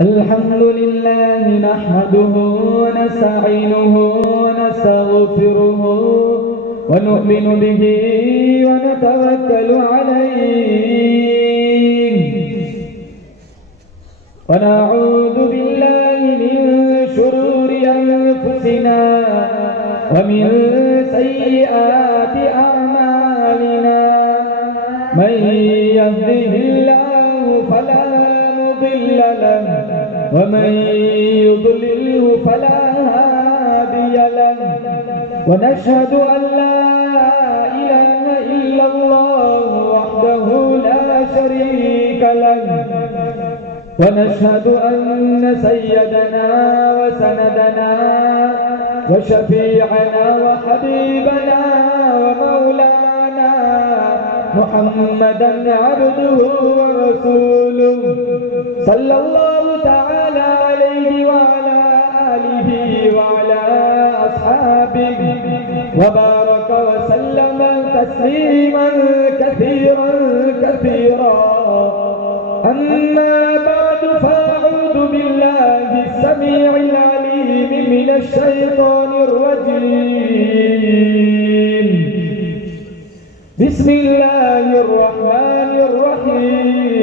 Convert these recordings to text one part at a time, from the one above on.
الحمد لله نحمده ونستعينه ونستغفره ونؤمن به ونتوكل عليه ونعوذ بالله من شرور أنفسنا ومن سيئات أعمالنا من يهده الله فلا مضل له ومن يضلله فلا هادي له ونشهد أن لا إله إلا الله وحده لا شريك له ونشهد أن سيدنا وسندنا وشفيعنا وحبيبنا ومولانا محمدا عبده ورسوله صلى الله تعالى عليه وعلى آله وعلى أصحابه وبارك وسلم تسليما كثيرا كثيرا. أما بعد فأعوذ بالله السميع العليم من الشيطان الرجيم. بسم الله الرحمن الرحيم.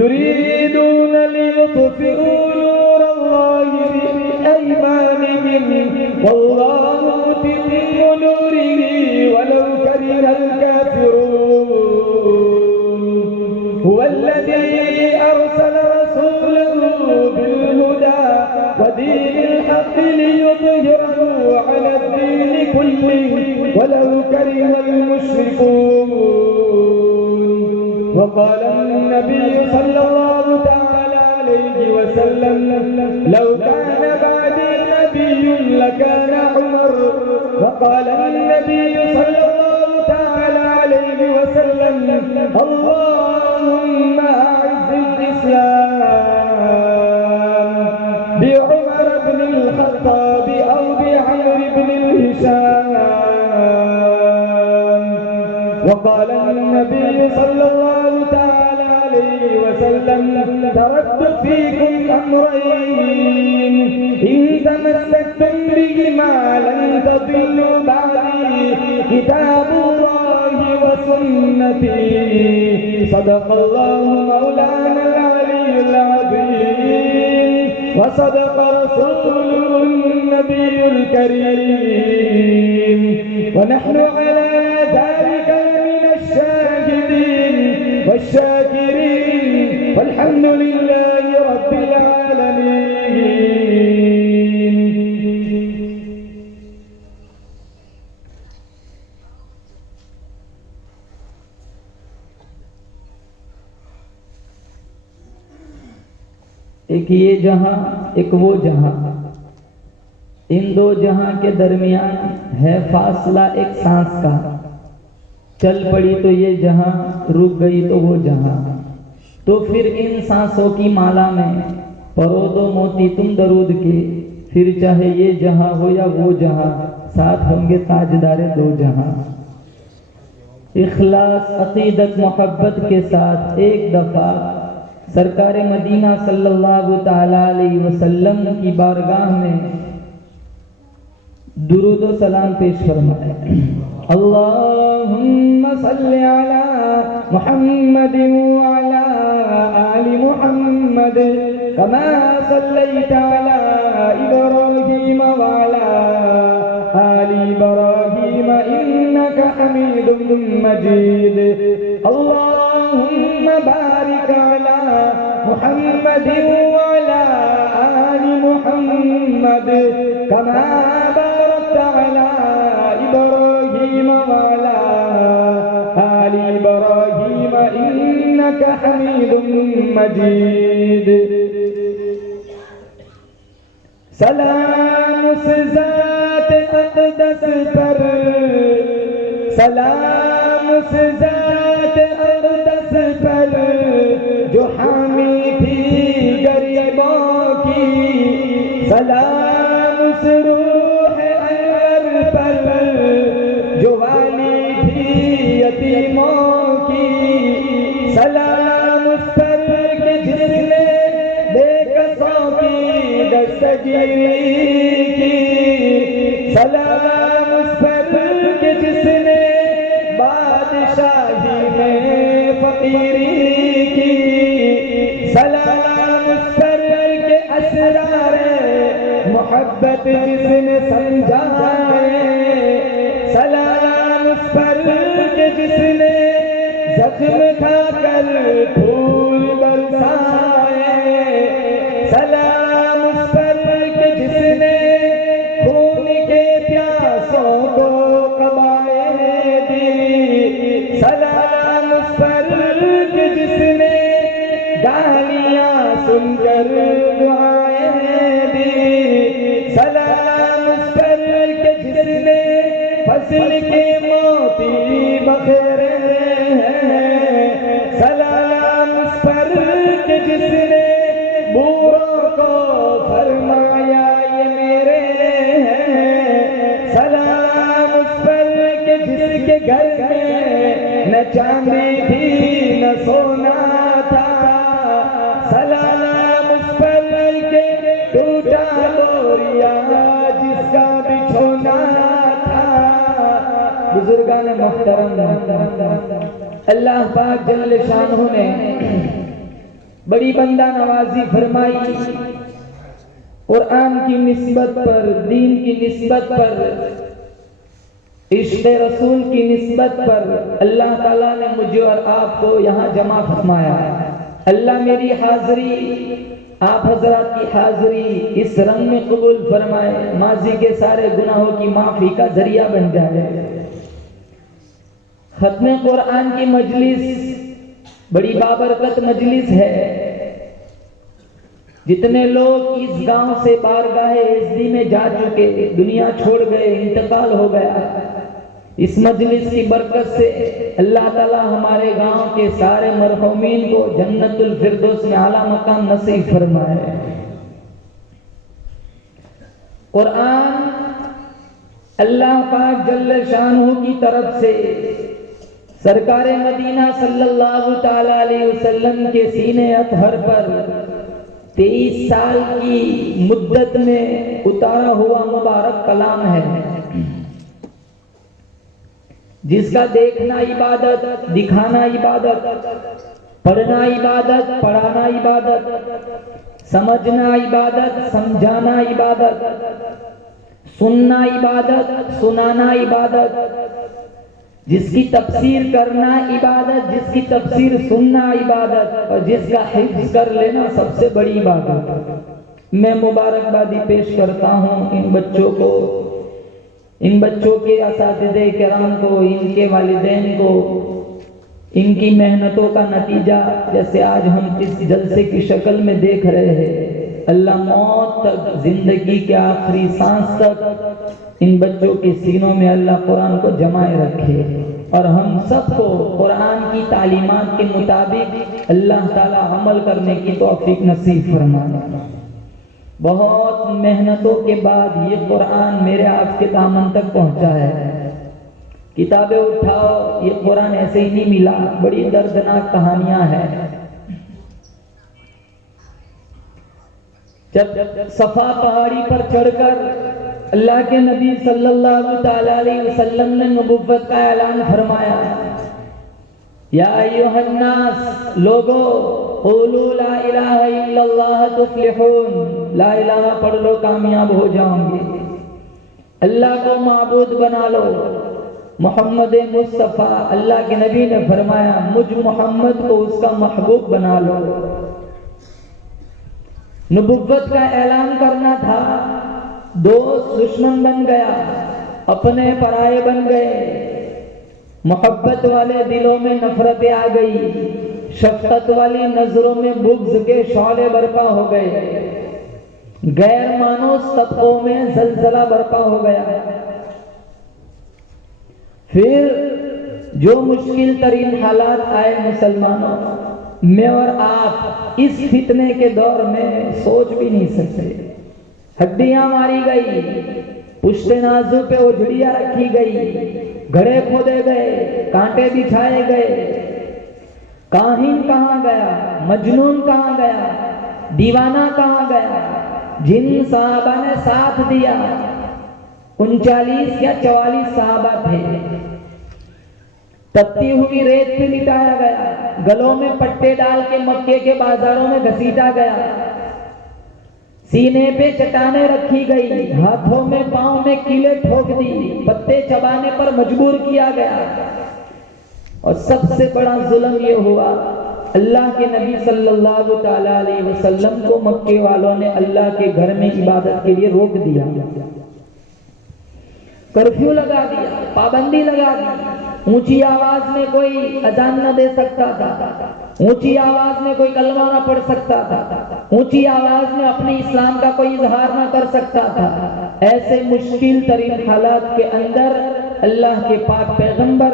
يريدون ليطفئوا نور الله بأيمانهم والله متم نوره ولو كره الكافرون. هو الذي أرسل رسوله بالهدى ودين الحق ليظهره على الدين كله ولو كره المشركون. وقال النبي صلى الله تعالى عليه وسلم لو كان بعدي نبي لكان عمر. وقال النبي صلى الله تعالى عليه وسلم اللهم أعز الإسلام بعمر بن الخطاب أو بعمر بن الهشام. وقال النبي صلى الله تعالى عليه وسلم تركت فيكم أمرين إن تمسكتم بهما لن تضلوا بعدي كتاب الله وسنتي. صدق الله مولانا العلي العظيم وصدق رسوله النبي الكريم ونحن على ذلك من الشاهدين والشاكرين والحمد لله رب العالمين. ایک یہ جہاں ایک وہ جہاں، ان دو جہاں کے درمیان ہے فاصلہ ایک سانس کا. چل پڑی تو یہ جہاں، رک گئی تو وہ جہاں. تو پھر ان سانسوں کی مالا میں پرو دو موتی تم درود کے. پھر چاہے یہ جہاں ہو یا وہ جہاں، ساتھ ہوں گے تاجدار دو جہاں. اخلاص عقیدت محبت کے ساتھ ایک دفعہ سرکار مدینہ صلی اللہ تعالی علیہ وسلم کی بارگاہ میں درود و سلام پیش فرمائے. اللہم صلی علی محمد وعلی آل محمد کما صلیت علی ابراہیم وعلی آل ابراہیم انک حمید مجید. اللہم بارک علی محمد وعلی آل محمد کما بارکت علی ابراہیم وعلی آل ابراہیم انک حمید مجید. سلام اس ذات اقدس پر، سلام اس ذات اقدس پر جو حامی تھی غریبوں کی. سلام اس روح انور پر جو والی تھی یتیموں کی. سلام اس پر کہ جس فقیری کی، سلام اس پر کہ جس نے بادشاہی میں فقیری کی، سلام اس پر کہ اسرار محبت جس نے سمجھائے، سلام اس پر کہ جس نے زخم کھا کر پھول برسائے، سلام اس پر کہ جس نے خون کے پیاسوں کو قبائیں دی، سلام اس پر کہ جس نے گالیاں سن کر دعائیں دی، سلام اس پر کہ جس نے فصل کے موتی بخیرے ہیں، سلام اس پر کہ جس نے بوروں کو فرمایا یہ میرے ہیں، سلام اس پر کہ جس کے گھر میں نہ چاندی تھی نہ سونا تھا، سلام اس پر کہ ٹوٹا بوریا جس کا بچھونا تھا۔ بزرگان محترم، اللہ پاک جل شانہ نے بڑی بندہ نوازی فرمائی، قرآن کی نسبت پر، دین کی نسبت پر، عشق رسول کی نسبت پر اللہ تعالیٰ نے مجھے اور آپ کو یہاں جمع فرمایا۔ اللہ میری حاضری، آپ حضرات کی حاضری اس رنگ میں قبول فرمائے، ماضی کے سارے گناہوں کی معافی کا ذریعہ بن جائے۔ ختم قرآن کی مجلس بڑی بابرکت مجلس ہے۔ جتنے لوگ اس گاؤں سے بارگاہ عزی میں جا چکے، دنیا چھوڑ گئے، انتقال ہو گیا، اس مجلس کی برکت سے اللہ تعالی ہمارے گاؤں کے سارے مرحومین کو جنت الفردوس میں اعلیٰ مقام نصیب فرمائے۔ قرآن اللہ پاک جل شانہ کی طرف سے سرکار مدینہ صلی اللہ تعالی علیہ وسلم کے سینے اطہر پر 23 سال کی مدت میں اتارا ہوا مبارک کلام ہے، جس کا دیکھنا عبادت، دکھانا عبادت، پڑھنا عبادت، پڑھانا عبادت، سمجھنا عبادت، سمجھانا عبادت، سننا عبادت، سنانا عبادت، جس کی تفسیر کرنا عبادت، جس کی تفسیر سننا عبادت، اور جس کا حفظ کر لینا سب سے بڑی عبادت۔ میں مبارکبادی پیش کرتا ہوں ان بچوں کو، ان بچوں کے اساتذہ کرام کو، ان کے والدین کو، ان کی محنتوں کا نتیجہ جیسے آج ہم اس جلسے کی شکل میں دیکھ رہے ہیں۔ اللہ موت تک، زندگی کے آخری سانس تک ان بچوں کے سینوں میں اللہ قرآن کو جمائے رکھے، اور ہم سب کو قرآن کی تعلیمات کے مطابق اللہ تعالی عمل کرنے کی توفیق نصیب فرمائے۔ بہت محنتوں کے بعد یہ قرآن میرے آپ کے دامن تک پہنچا ہے۔ کتابیں اٹھاؤ، یہ قرآن ایسے ہی نہیں ملا، بڑی دردناک کہانیاں ہیں۔ جب صفا پہاڑی پر چڑھ کر اللہ کے نبی صلی اللہ تعالی علیہ وسلم نے نبوت کا اعلان فرمایا، یا ایھا الناس، لوگو قولوا لا الہ الا اللہ تفلحون، لا الہ پڑھ لو کامیاب ہو جاؤں گے، اللہ کو معبود بنا لو۔ محمد مصطفیٰ، اللہ کے نبی نے فرمایا مجھ محمد کو اس کا محبوب بنا لو۔ نبوت کا اعلان کرنا تھا، دوست دشمن بن گیا، اپنے پرائے بن گئے، محبت والے دلوں میں نفرتیں آ گئی، شفقت والی نظروں میں بغض کے شعلے برپا ہو گئے، غیر مانوس طبقوں میں زلزلہ برپا ہو گیا۔ پھر جو مشکل ترین حالات آئے مسلمانوں، میں اور آپ اس فتنے کے دور میں سوچ بھی نہیں سکتے۔ ہڈیاں ماری گئی، پشت نازو پہ اجڑیاں رکھی گئی، گھڑے کھودے گئے، کانٹے بچھائے گئے۔ کاہن کہاں گیا؟ مجنون کہاں گیا؟ دیوانہ کہاں گیا؟ جن صحابہ نے ساتھ دیا 39 یا 44 صحابہ تھے، تپتی ہوئی ریت پہ لٹایا گیا، گلوں میں پٹے ڈال کے مکے کے بازاروں میں گھسیٹا گیا، سینے پہ چٹانیں رکھی گئی، ہاتھوں میں پاؤں میں کیلیں ٹھوک دی، پتے چبانے پر مجبور کیا گیا، اور سب سے بڑا ظلم یہ ہوا اللہ کے نبی صلی اللہ تعالی علیہ وسلم کو مکے والوں نے اللہ کے گھر میں عبادت کے لیے روک دیا، کرفیو لگا دیا، پابندی لگا دی۔ اونچی آواز میں کوئی اذان نہ دے سکتا تھا، اونچی آواز میں کوئی کلمہ نہ پڑھ سکتا تھا، اونچی آواز میں اپنے اسلام کا کوئی اظہار نہ کر سکتا تھا۔ ایسے مشکل ترین حالات کے اندر اللہ کے پاک پیغمبر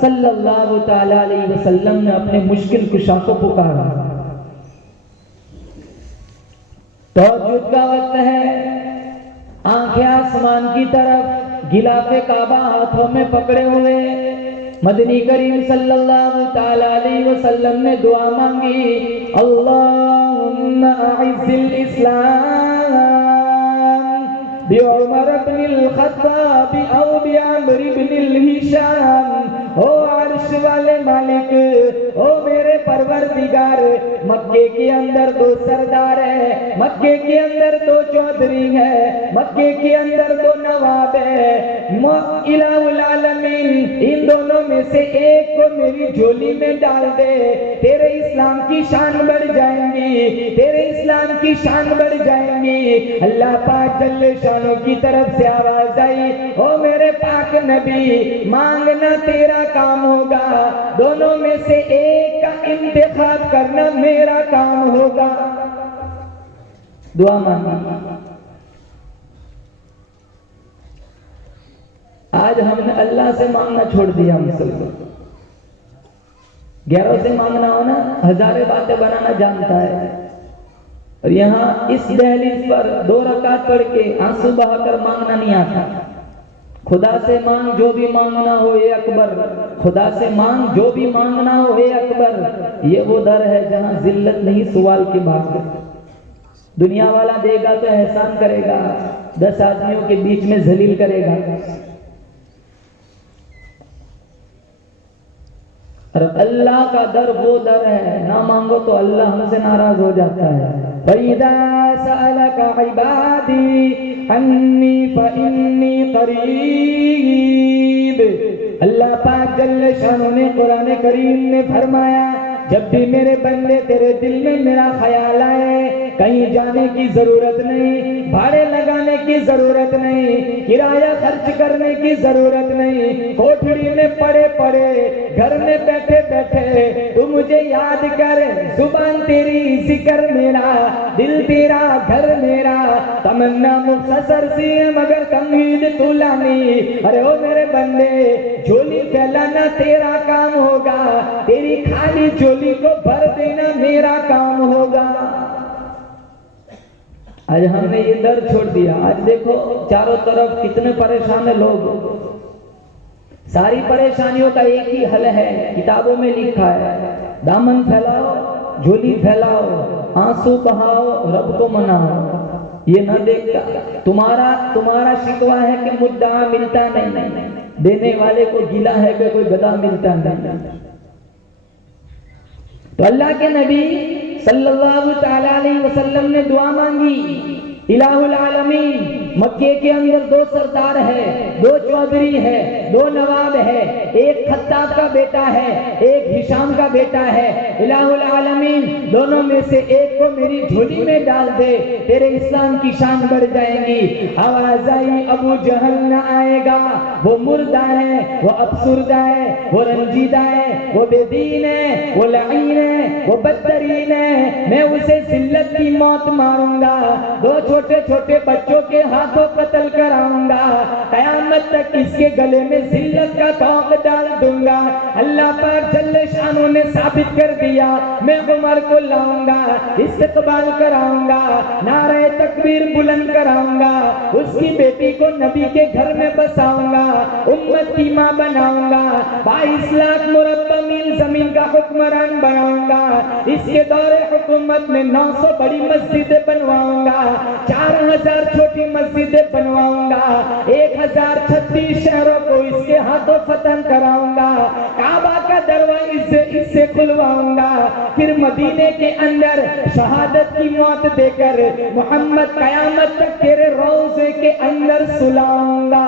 صلی اللہ تعالی علیہ وسلم نے اپنے مشکل کشا کو پکارا۔ تہجد کا وقت ہے، آنکھیں آسمان کی طرف، غلاف کعبہ ہاتھوں میں پکڑے ہوئے، مدنی کریم صلی اللہ تعالی علیہ وسلم نے دعا مانگی، اللہم اعز الاسلام بعمر بن الخطاب او بعمر بن الہشام۔ او عرش والے مالک، او میرے پروردگار، مکے کے اندر 2 سردار ہیں، مکے کے اندر 2 چودھری ہیں، مکے کے اندر 2 نواب ہیں، الہ العالمین ان دونوں میں سے ایک کو میری جھولی میں ڈال دے، تیرے اسلام کی شان بڑھ جائیں گی، تیرے اسلام کی شان بڑھ جائیں گی۔ اللہ پاک جل شانوں کی طرف سے آواز آئی، او میرے پاک نبی، مانگنا تیرا کام ہوگا، دونوں میں سے ایک کا انتخاب کرنا میرا کام ہوگا۔ دعا مانگی۔ آج ہم نے اللہ سے مانگنا چھوڑ دیا، مسلمان غیروں سے مانگنا ہونا، ہزاریں باتیں بنانا جانتا ہے، اور یہاں اس دہلیز پر 2 رکعت پڑھ کے آنسو بہا کر مانگنا نہیں آتا۔ خدا سے مانگ جو بھی مانگنا ہو اے اکبر، خدا سے مانگ جو بھی مانگنا ہو اے اکبر، یہ وہ در ہے جہاں ذلت نہیں سوال کے بھاگ۔ دنیا والا دے گا تو احسان کرے گا، 10 آدمیوں کے بیچ میں ذلیل کرے گا، اور اللہ کا در وہ در ہے، نہ مانگو تو اللہ ہم سے ناراض ہو جاتا ہے۔ وَإِذَا سَأَلَكَ عِبَادِي عَنِّي فَإِنِّي قَرِيبٌ۔ اللہ پاک جل شانہ نے قرآن کریم میں فرمایا، جب بھی میرے بندے تیرے دل میں میرا خیال آئے، کہیں جانے کی ضرورت نہیں، بھاڑے لگانے کی ضرورت نہیں، کرایہ خرچ کرنے کی ضرورت نہیں، کوٹھڑی میں پڑے پڑے، گھر میں بیٹھے بیٹھے تو مجھے یاد کر، زبان تیری، ذکر میرا، دل تیرا، گھر میرا، تمنا مختصر سی ہے مگر تمہید طولانی۔ ارے او میرے بندے، جھولی پھیلانا تیرا کام ہوگا، تیری خالی جھولی کو بھر دینا میرا کام ہوگا۔ آج ہم نے یہ در چھوڑ دیا۔ آج دیکھو چاروں طرف کتنے پریشان ہیں لوگ، ساری پریشانیوں کا ایک ہی حل ہے، کتابوں میں لکھا ہے، دامن پھیلاؤ، جھولی پھیلاؤ، آنسو بہاؤ، رب کو مناؤ۔ یہ نہ دیکھتا تمہارا شکوہ ہے کہ مدعا ملتا نہیں، دینے والے کو گلہ ہے کہ کوئی گدا ملتا نہیں۔ تو اللہ کے نبی صلی اللہ تعالی علیہ وسلم نے دعا مانگی، الہ العالمین، مکے کے اندر 2 سردار ہے، 2 چودھری ہے، 2 نواب ہے، ایک خطاب کا بیٹا ہے، ایک ہشام کا بیٹا ہے، الہ العالمین دونوں میں سے ایک کو میری جھولی میں ڈال دے، تیرے اسلام کی شان بڑھ جائیں گی۔ آواز آئی، ابو جہل نہ آئے گا، وہ مردہ ہے، وہ افسردہ ہے، وہ رنجیدہ ہے، وہ بے دین ہے، وہ لعین ہے، وہ بدترین ہے، میں اسے ذلت کی موت ماروں گا، 2 چھوٹے چھوٹے بچوں کے ہاتھوں قتل کراؤں گا، قیامت تک اس کے گلے میں ذلت کا طوق ڈال دوں گا۔ اللہ پاک جل شانہ نے ثابت کر دیا، میں عمر کو لاؤں گا، استقبال کراؤں گا، نعرہ تکبیر بلند کراؤں گا، اس کی بیٹی کو نبی کے گھر میں بساؤں گا، امت کی ماں بناؤں گا، 22 لاکھ مربع میل زمین کا حکمران بناؤں گا، اس کے دور حکومت میں 900 بڑی مسجدیں بنواؤں گا، 4000 چھوٹی مسجدیں بنواؤں گا، 1036 شہروں کو اس کے ہاتھوں فتح کراؤں گا، کعبہ کا دروازہ اس سے کھلواؤں گا، پھر مدینے کے اندر شہادت کی موت دے کر محمد قیامت تک تیرے روضے کے اندر سلاؤں گا۔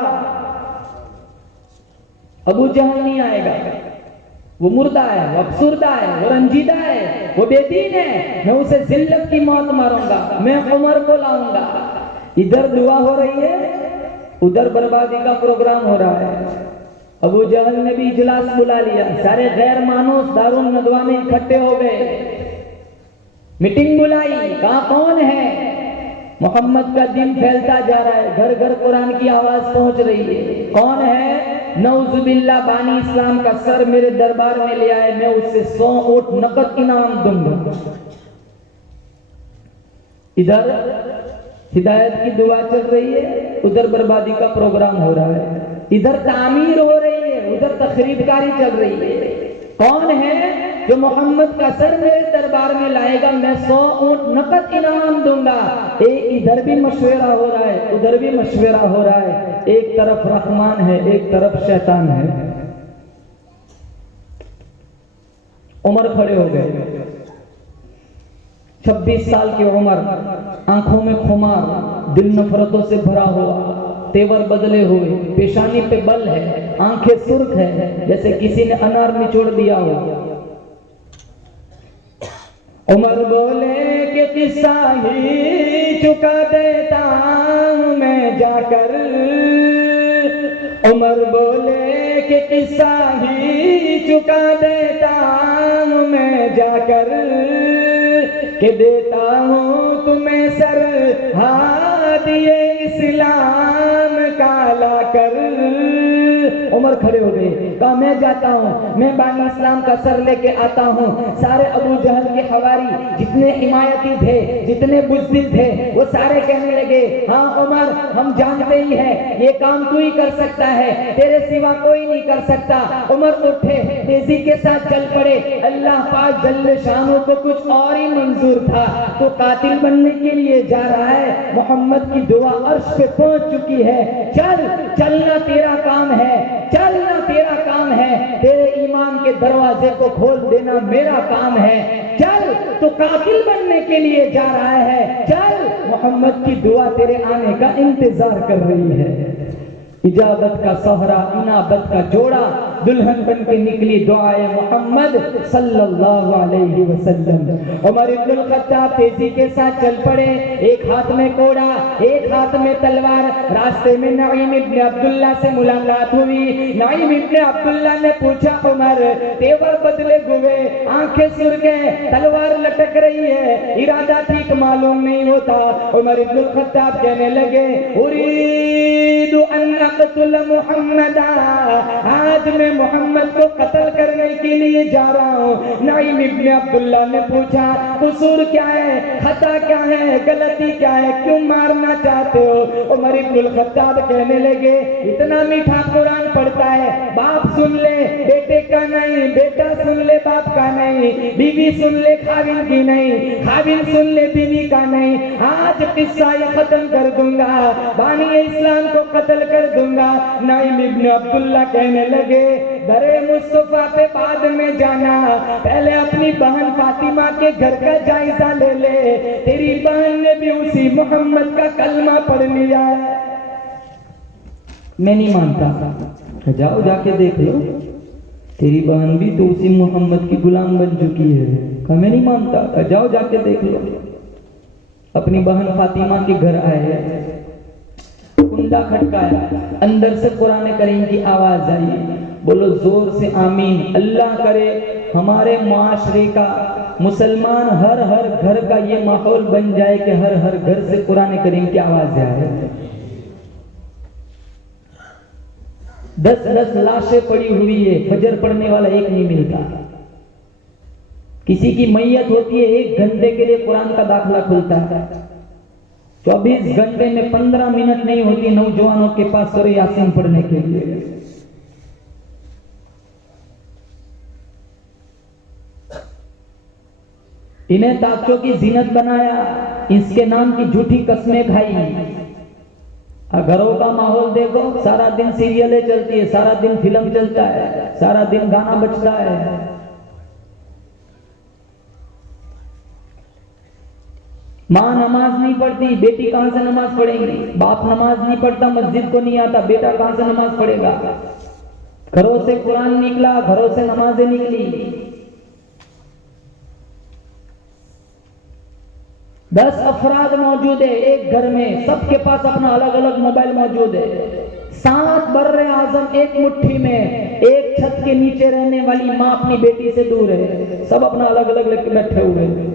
ابو جہل نہیں آئے گا، وہ مردہ ہے، وہ افسردہ ہے، وہ رنجیدہ ہے، وہ بے دین ہے، میں اسے ذلت کی موت ماروں گا، میں عمر کو لاؤں گا۔ ادھر دعا ہو رہی ہے، ادھر بربادی کا پروگرام ہو رہا ہے۔ ابو جہل نے بھی اجلاس بلا لیا، سارے غیر مانوس دارالندوا میں اکٹھے ہو گئے، میٹنگ بلائی، کہاں کون ہے؟ محمد کا دین پھیلتا جا رہا ہے، گھر گھر قرآن کی آواز پہنچ رہی ہے، کون ہے؟ نعوذ باللہ بانی اسلام کا سر میرے دربار میں لے آئے، میں اس سے 100 اونٹ نقد انعام دوں گا۔ ادھر ہدایت کی دعا چل رہی ہے، ادھر بربادی کا پروگرام ہو رہا ہے، ادھر تعمیر ہو رہی ہے، ادھر تخریب کاری چل رہی ہے۔ کون ہے جو محمد کا سر میرے دربار میں لائے گا، میں 100 اونٹ نقد انعام دوں گا۔ ادھر بھی مشورہ ہو رہا ہے، ادھر بھی مشورہ ہو رہا ہے، ایک طرف رحمان ہے، ایک طرف شیطان ہے۔ عمر کھڑے ہو گئے، 26 سال کی عمر، آنکھوں میں خمار، دل نفرتوں سے بھرا ہوا، تیور بدلے ہوئے، پیشانی پہ بل ہے، آنکھیں سرخ ہے جیسے کسی نے انار نچوڑ دیا ہو۔ عمر بولے کہ قصہ ہی چکا دیتا ہوں میں جا کر، عمر بولے کہ قصہ ہی چکا دیتا ہوں میں جا کر، کہ دیتا ہوں تمہیں سر ہادی اسلام کا لا کر۔ عمر کھڑے ہو گئے، کہا میں جاتا ہوں، میں بانی اسلام کا سر لے کے آتا ہوں۔ سارے ابو جہل کے حواری جتنے حمایتی تھے، جتنے بزدل تھے، وہ سارے کہنے لگے ہاں عمر ہم جانتے ہی ہیں یہ کام تو ہی کر سکتا ہے، تیرے سوا کوئی نہیں کر سکتا۔ عمر اٹھے، تیزی کے ساتھ چل پڑے، اللہ پاک جل شانہ کو کچھ اور ہی منظور تھا، تو قاتل بننے کے لیے جا رہا ہے، محمد کی دعا عرش پہ پہنچ چکی ہے، چل چلنا تیرا کام ہے، چلنا تیرا کام ہے، تیرے ایمان کے دروازے کو کھول دینا میرا کام ہے، چل تو قاتل بننے کے لیے جا رہا ہے، چل محمد کی دعا تیرے آنے کا انتظار کر رہی ہے۔ اجابت کا سہرا، انابت کا جوڑا، دلہن بن کے نکلی دعائے محمد صلی اللہ علیہ وسلم۔ عمر ابن الخطاب تیزی کے ساتھ چل پڑے، ایک ہاتھ میں کوڑا، ایک ہاتھ میں تلوار۔ راستے میں نعیم ابن عبداللہ سے ملاقات ہوئی، نعیم ابن عبداللہ نے پوچھا عمر تیور بدلے ہوئے، آنکھیں سرخ ہیں، تلوار لٹک رہی ہے، ارادہ ٹھیک معلوم نہیں ہوتا۔ عمر ابن الخطاب کہنے لگے اريد ان اقتل محمدا، آج میں محمد کو قتل کرنے کے لیے جا رہا ہوں۔ نعیم ابن عبداللہ نے پوچھا قصور کیا ہے، خطا کیا ہے، غلطی کیا ہے، کیوں مارنا چاہتے ہو؟ عمر ابن الخطاب کہنے لگے اتنا میٹھا قرآن پڑھتا ہے، باپ سن لے بیٹے کا نہیں، بیٹا سن لے باپ کا نہیں، بیوی سن لے خاوند کی نہیں، خاوند سن لے بیوی کا نہیں، آج قصہ یہ ختم کر دوں گا، بانی اسلام کو قتل کر دوں گا۔ نعیم ابن عبداللہ کہنے لگے درے مصطفیٰ پہ بعد میں جانا، پہلے اپنی بہن فاطمہ کے گھر کا جائزہ لے لے، تیری بہن نے بھی اسی محمد کا کلمہ پڑھ لیا ہے۔ میں نہیں مانتا، جاؤ جا کے دیکھ لو، تیری بہن بھی تو اسی محمد کی غلام بن چکی ہے۔ کہا میں نہیں مانتا، جاؤ جا کے دیکھ لو۔ اپنی بہن فاطمہ کے گھر آئے، کنڈا کھٹکایا، اندر سے قرآن کریم کی آواز آئی، بولو زور سے آمین۔ اللہ کرے ہمارے معاشرے کا، مسلمان ہر گھر کا یہ ماحول بن جائے کہ ہر گھر سے قرآن کریم کی آواز آئے۔ 10 لاشیں پڑی ہوئی ہے، فجر پڑھنے والا ایک نہیں ملتا، کسی کی میت ہوتی ہے 1 گھنٹے کے لیے قرآن کا داخلہ کھلتا ہے، 24 گھنٹے میں 15 منٹ نہیں ہوتی نوجوانوں کے پاس سورہ یاسین پڑھنے کے لیے۔ انہیں طاقتوں کی زینت بنایا، اس کے نام کی جھوٹی قسمیں کھائی۔ گھروں کا ماحول دیکھو، سارا دن سیریلیں چلتی ہے، سارا دن فلم چلتا ہے، سارا دن گانا بجتا ہے۔ ماں نماز نہیں پڑھتی، بیٹی کہاں سے نماز پڑھے گی؟ باپ نماز نہیں پڑھتا، مسجد کو نہیں آتا، بیٹا کہاں سے نماز پڑھے گا؟ گھروں سے قرآن نکلا، گھروں سے نمازیں نکلی۔ 10 افراد موجود ہے ایک گھر میں، سب کے پاس اپنا الگ الگ موبائل موجود ہے۔ 7 بر اعظم ایک مٹھی میں، ایک چھت کے نیچے رہنے والی ماں اپنی بیٹی سے دور ہے، سب اپنا الگ الگ لے کے بیٹھے ہوئے ہیں۔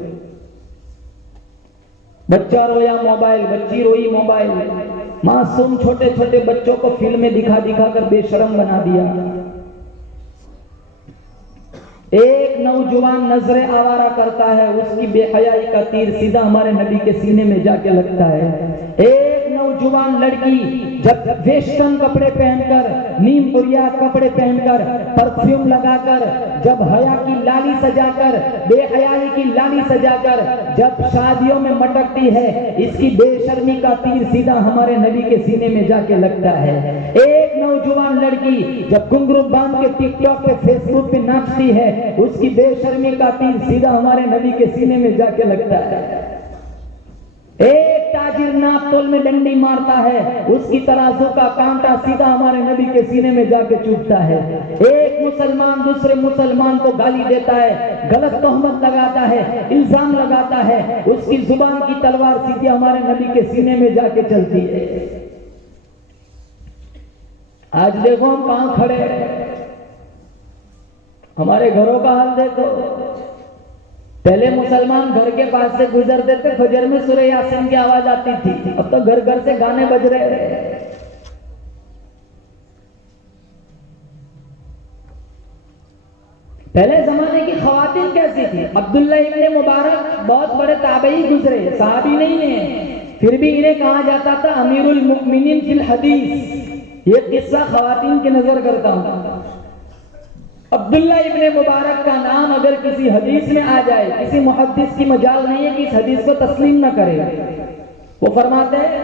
بچہ رویا موبائل، بچی روئی موبائل۔ معصوم چھوٹے چھوٹے بچوں کو فلمیں دکھا دکھا کر بے شرم بنا دیا۔ ایک نوجوان نظر آوارہ کرتا ہے، اس کی بے حیائی کا تیر سیدھا ہمارے نبی کے سینے میں جا کے لگتا ہے۔ ایک نوجوان لڑکی جب ویسٹرن کپڑے پہن کر، نیم بریات کپڑے پہن کر، پرفیوم لگا کر، جب حیا کی لالی سجا کر، بے حیائی کی لالی سجا کر جب شادیوں میں مٹکتی ہے، اس کی بے شرمی کا تیر سیدھا ہمارے نبی کے سینے میں جا کے لگتا ہے۔ ایک نوجوان لڑکی جب گھنگرو باندھ کے ٹک ٹاک پہ، فیس بک پہ ناچتی ہے، اس کی بے شرمی کا تیر سیدھا ہمارے نبی کے سینے میں جا کے لگتا ہے۔ ایک تاجر ناپ تول میں ڈنڈی مارتا ہے، اس کی ترازو کا کانٹا سیدھا ہمارے نبی کے سینے میں جا کے چوبتا ہے۔ ایک مسلمان دوسرے مسلمان کو گالی دیتا ہے، غلط تہمت لگاتا ہے، الزام لگاتا ہے، اس کی زبان کی تلوار سیدھی ہمارے نبی کے سینے میں جا کے چلتی ہے۔ آج دیکھو ہم کہاں کھڑے ہیں، ہمارے گھروں کا حال دیکھو۔ پہلے مسلمان گھر کے پاس سے گزرتے تھے، فجر میں سورہ یاسین کی آواز آتی تھی، اب تو گھر گھر سے گانے بج رہے ہیں۔ پہلے زمانے کی خواتین کیسی تھی؟ عبداللہ ابن مبارک بہت بڑے تابعی گزرے، صحابی نہیں ہیں، پھر بھی انہیں کہا جاتا تھا امیر المؤمنین فی الحدیث۔ یہ قصہ خواتین کی نظر کرتا ہوں۔ عبداللہ ابن مبارک کا نام اگر کسی حدیث میں آ جائے، کسی محدث کی مجال نہیں ہے کہ اس حدیث کو تسلیم نہ کرے۔ وہ فرماتے ہیں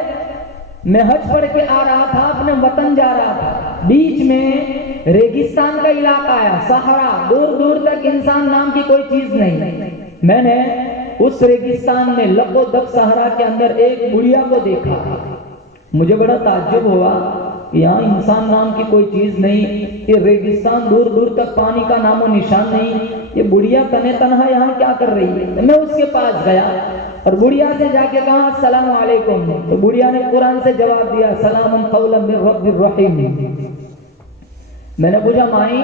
میں حج پڑھ کے آ رہا تھا، اپنے وطن جا رہا تھا، بیچ میں ریگستان کا علاقہ آیا، صحرا، دور دور تک انسان نام کی کوئی چیز نہیں۔ میں نے اس ریگستان میں لبودب صحرا کے اندر ایک بڑھیا کو دیکھا، مجھے بڑا تعجب ہوا، یہاں انسان نام کی کوئی چیز نہیں، یہ ریگستان، دور دور تک پانی کا نام و نشان نہیں، یہ بڑھیا تنے تنہا یہاں کیا کر رہی ہے؟ میں اس کے پاس گیا اور بڑھیا سے جا کے کہا السلام علیکم، تو بڑھیا نے قرآن سے جواب دیا سلام قولا من رب الرحیم۔ میں نے پوچھا مائی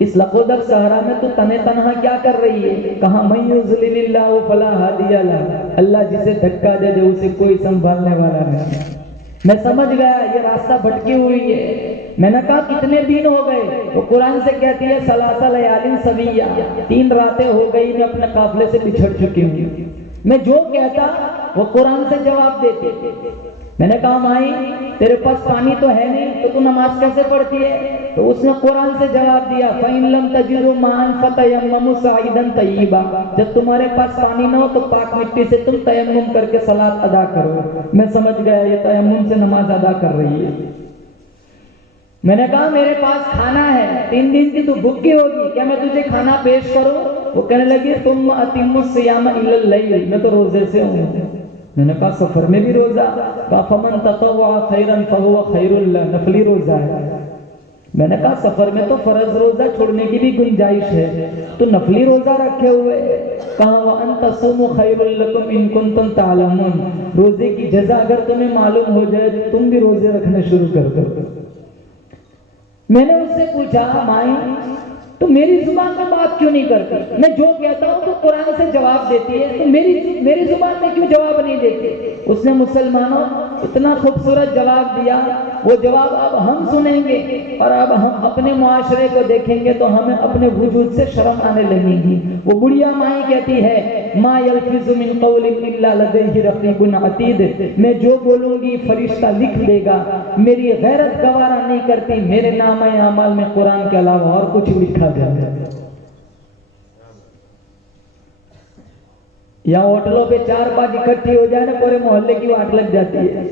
اس لقودر صحرا میں تو تنے تنہا کیا کر رہی ہے؟ کہا من یضلل اللہ فلا ہادی لہ، اللہ جسے دھکا دے دے اسے کوئی سنبھالنے والا نہیں۔ میں سمجھ گیا یہ راستہ بھٹکی ہوئی ہے۔ میں نے کہا کتنے دن ہو گئے؟ وہ قرآن سے کہتی ہے ثلاث لیال سویہ، 3 راتیں ہو گئی میں اپنے قافلے سے بچھڑ چکی ہوں۔ میں جو کہتا وہ قرآن سے جواب دیتی۔ میں نے کہا مائی تیرے پاس پانی تو ہے نہیں تو نماز کیسے پڑھتی ہے؟ تو اس نے قرآن سے جواب دیا فَإِن لَمْ تَجِدُوا مَاءً فَتَيَمَّمُوا صَعِيدًا طَيِّبًا، جب تمہارے پاس پانی نہ ہو تو پاک مٹی سے تم تیمم کر کے صلاۃ ادا کرو۔ میں سمجھ گیا یہ تیمم سے نماز ادا کر رہی ہے۔ میں نے کہا میرے پاس کھانا ہے، 3 دن کی تو بھوکی ہوگی، کیا میں تجھے کھانا پیش کروں؟ وہ کہنے لگی ثُمَّ أَتِمُّوا الصِّيَامَ إِلَى اللَّيْلِ، میں تو روزے سے ہوں۔ میں نے کہا سفر میں بھی روزہ؟ کہا فَمَن تَطَوَّعَ خَيْرًا فَهُوَ خَيْرٌ لَهُ، نفلی روزہ ہے۔ میں نے کہا سفر میں تو فرض روزہ چھوڑنے کی بھی گنجائش ہے، تو نفلی روزہ رکھے ہوئے؟ کہا وَأَن تَصُومُوا خَيْرٌ لَكُمْ إِن كُنتُمْ تَعْلَمُونَ، روزے کی جزا اگر تمہیں معلوم ہو جائے تو تم بھی روزے رکھنے شروع کر دو۔ میں نے اس سے پوچھا مائی تو میری زبان میں بات کیوں نہیں کرتی؟ میں جو کہتا ہوں تو قرآن سے جواب دیتی ہے، تو میری زبان میں کیوں جواب نہیں دیتی؟ اس نے مسلمانوں اتنا خوبصورت جواب دیا، وہ جواب اب ہم سنیں گے اور اب ہم اپنے معاشرے کو دیکھیں گے تو ہمیں اپنے وجود سے شرم آنے لگے گی۔ وہ بڑھیا مائی کہتی ہے ما یلفظ من قول الا لدیہ رقیب عتید، میں جو بولوں گی فرشتہ لکھ دے گا، میری غیرت گوارا نہیں کرتی میرے نامہ اعمال میں قرآن کے علاوہ اور کچھ لکھا جائے۔ یا ہوٹلوں پہ 4-5 اکٹھی ہو جائے نا پورے محلے کی واٹ لگ جاتی ہے.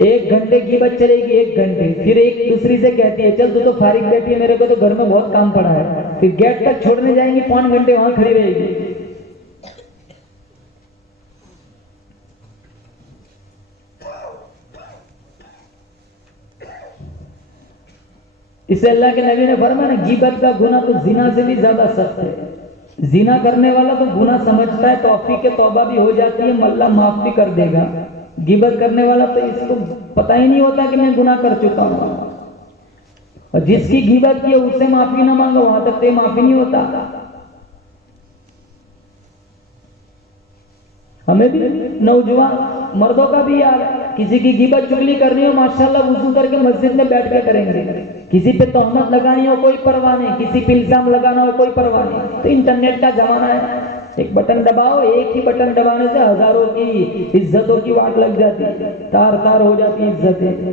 1 گھنٹے کی بات چلے گی 1 گھنٹے، پھر ایک دوسری سے کہتی ہے چل تو فارغ بیٹھی ہے، میرے کو تو گھر میں بہت کام پڑا ہے، پھر گیٹ تک چھوڑنے جائیں گی 5 گھنٹے وہاں کھڑی رہے گی. اس سے اللہ کے نبی نے فرمایا نا غیبت کا گناہ تو زنا سے بھی زیادہ سخت ہے. زنا کرنے والا تو گناہ سمجھتا ہے، توفیق توبہ بھی ہو جاتی ہے، اللہ معاف بھی کر دے گا. غیبت کرنے والا تو اس کو پتہ ہی نہیں ہوتا کہ میں گناہ کر چکا ہوں، اور جس کی غیبت کی ہے اس سے معافی نہ مانگو وہاں تک تو معافی نہیں ہوتا. ہمیں بھی نوجوان مردوں کا بھی یار کسی کی غیبت چگلی کرنی ہو ماشاءاللہ وضو کر کے مسجد میں بیٹھ کے کریں گے. کسی پہ تہمت لگانی ہو کوئی پرواہ نہیں، کسی پہ الزام لگانا ہو کوئی پرواہ نہیں. تو انٹرنیٹ کا زمانہ ہے، ایک بٹن دباؤ، ایک ہی بٹن دبانے سے ہزاروں کی عزتوں کی واٹ لگ جاتی ہے، تار تار ہو جاتی عزتیں.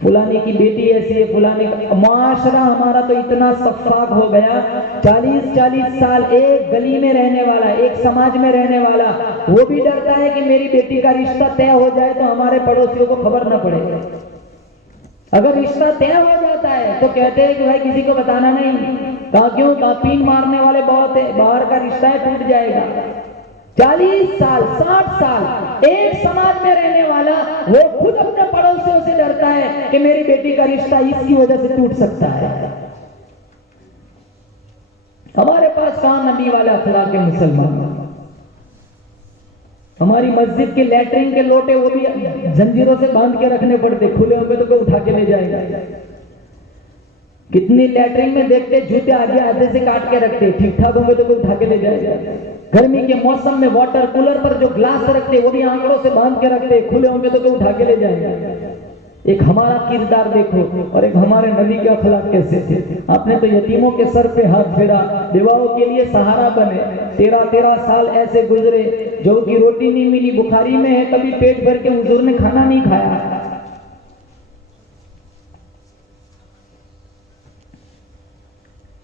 فلانی کی بیٹی ایسی ہے، فلانی کا. معاشرہ ہمارا تو اتنا شفاف ہو گیا، 40 سال ایک گلی میں رہنے والا، ایک سماج میں رہنے والا وہ بھی ڈرتا ہے کہ میری بیٹی کا رشتہ طے ہو جائے تو ہمارے پڑوسیوں کو خبر نہ پڑے. اگر رشتہ طے ہو جاتا ہے تو کہتے ہیں کہ بھائی کسی کو بتانا نہیں. کہا کیوں؟ کہا پین مارنے والے بہت ہیں، باہر کا رشتہ ہے ٹوٹ جائے گا. 40 سال 60 سال ایک سماج میں رہنے والا وہ خود اپنے پڑوسیوں سے ڈرتا ہے کہ میری بیٹی کا رشتہ اس کی وجہ سے ٹوٹ سکتا ہے. ہمارے پاس کہاں نبی والا اخلاق کے مسلمان. ہماری مسجد کے لیٹرین کے لوٹے وہ بھی زنجیروں سے باندھ کے رکھنے پڑتے، کھلے ہوں گے تو کوئی اٹھا کے لے جائے گا. کتنی لیٹرین میں دیکھتے جوتے آگے آدھے سے کاٹ کے رکھتے، ٹھیک ٹھاک ہوں گے تو کوئی اٹھا کے لے جائے گا. گرمی کے موسم میں واٹر کولر پر جو گلاس رکھتے وہ بھی آنکڑوں سے باندھ کے رکھتے، کھلے ہوں گے تو کوئی اٹھا کے لے جائے گا. ایک ہمارا کردار دیکھو اور ایک ہمارے نبی کے اخلاق کیسے تھے. آپ نے تو یتیموں کے سر پہ ہاتھ پھیرا، بیواؤں کے لیے سہارا بنے. 13 سال ایسے گزرے جو کی روٹی نہیں ملی، بخاری میں ہے کبھی پیٹ بھر کے حضور نے کھانا نہیں کھایا.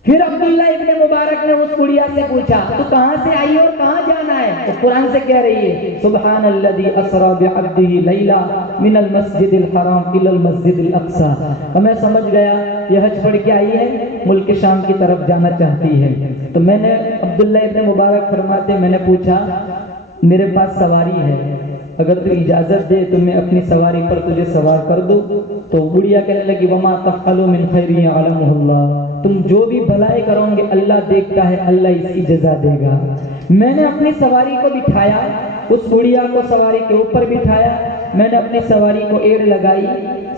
پھر عبداللہ ابن مبارک نے اس بڑھیا سے پوچھا تو کہاں سے آئی اور کہاں جانا ہے؟ تو قرآن سے کہہ رہی ہے سبحان الذی اسری بعبدہ لیلا من المسجد الحرام الی المسجد الاقصی. تو میں سمجھ گیا یہ حج پڑھ کے آئی ہے، ملک شام کی طرف جانا چاہتی ہے. تو میں نے عبداللہ ابن مبارک فرماتے میں نے پوچھا میرے پاس سواری ہے، اگر تو اجازت دے تو میں اپنی سواری پر تجھے سوار کر دوں. تو بڑھیا کہنے لگی وما تفعلوا من خیر یعلمہ اللہ، تم جو بھی بھلائی کرو گے اللہ دیکھتا ہے، اللہ اس کی جزا دے گا. میں نے اپنی سواری کو بٹھایا، اس بڑھیا کو سواری کے اوپر بٹھایا، میں نے اپنی سواری کو ایڑ لگائی،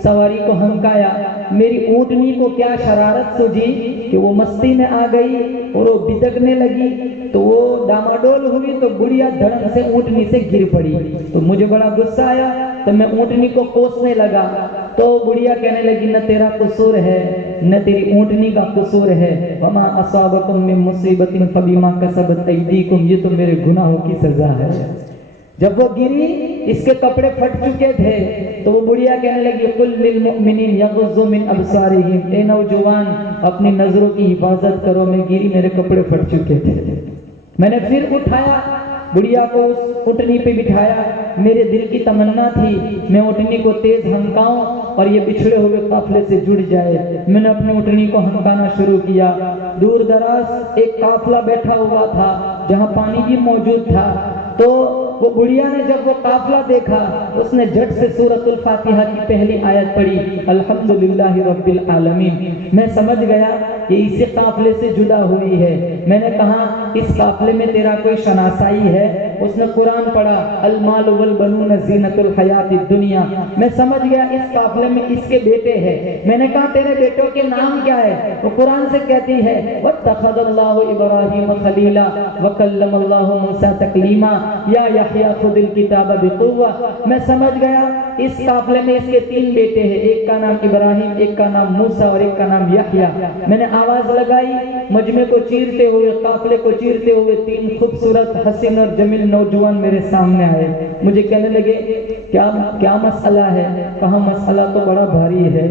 سواری کو ہنکایا. میری اونٹنی کو کیا شرارت سوجی کہ وہ مستی میں آ گئی اور وہ بدکنے لگی. تو وہ ڈاماڈول ہوئی تو بڑھیا دھڑم سے اونٹنی سے گر پڑی. تو مجھے بڑا غصہ آیا تو میں اونٹنی کو کوسنے لگا. تو بڑھیا کہنے لگی نہ تیرا قصور ہے نہ تیری اونٹنی کا قصور ہے، وما اصابکم من مصیبت فبما کسبت ایدیکم، یہ تو میرے گناہوں کی سزا ہے. جب وہ گری اس کے کپڑے پھٹ چکے تھے تو وہ بڑھیا کہنے لگی قل للمؤمنین یغضوا من ابصارہم، اے نوجوان اپنی نظروں کی حفاظت کرو. میں گری میرے کپڑے پھٹ چکے تھے. میں نے پھر اٹھایا بڑھیا کو اس اونٹنی پہ بٹھایا. میرے دل کی تمنا تھی میں اونٹنی کو تیز ہنکاؤں اور یہ بچھڑے ہوئے قافلے سے جڑ جائے. میں نے اپنی اونٹنی کو ہنکانا شروع کیا. دور دراز ایک قافلہ بیٹھا ہوا تھا جہاں پانی بھی موجود تھا. تو وہ بڑھیا نے جب وہ قافلہ دیکھا اس نے جھٹ سے سورۃ الفاتحہ کی پہلی آیت پڑھی الحمدللہ رب العالمین. میں سمجھ گیا کہ اسی قافلے سے جدا ہوئی ہے. میں نے کہا اس قافلے میں تیرا کوئی شناسائی ہے؟ اس نے قرآن پڑھا المال والبنون زینت الحیات الدنیا. میں سمجھ گیا اس قافلے میں اس کے بیٹے ہیں. میں نے کہا تیرے بیٹوں کے نام کیا ہے؟ وہ قرآن سے کہتی ہے واتخذ اللہ ابراہیم خلیلا وکلم اللہ موسیٰ تکلیما یا یحییٰ خذ الکتاب بقوہ. میں سمجھ گیا اس قافلے میں اس کے 3 بیٹے ہیں، ایک کا نام ابراہیم، ایک کا نام موسیٰ اور ایک کا نام یحییٰ. میں نے آواز لگائی، مجمع کو چیرتے ہوئے قافلے کو چیرتے ہوئے 3 خوبصورت حسین اور جمیل نوجوان میرے سامنے آئے. مجھے کہنے لگے کیا مسئلہ ہے؟ کہا مسئلہ تو بڑا بھاری ہے.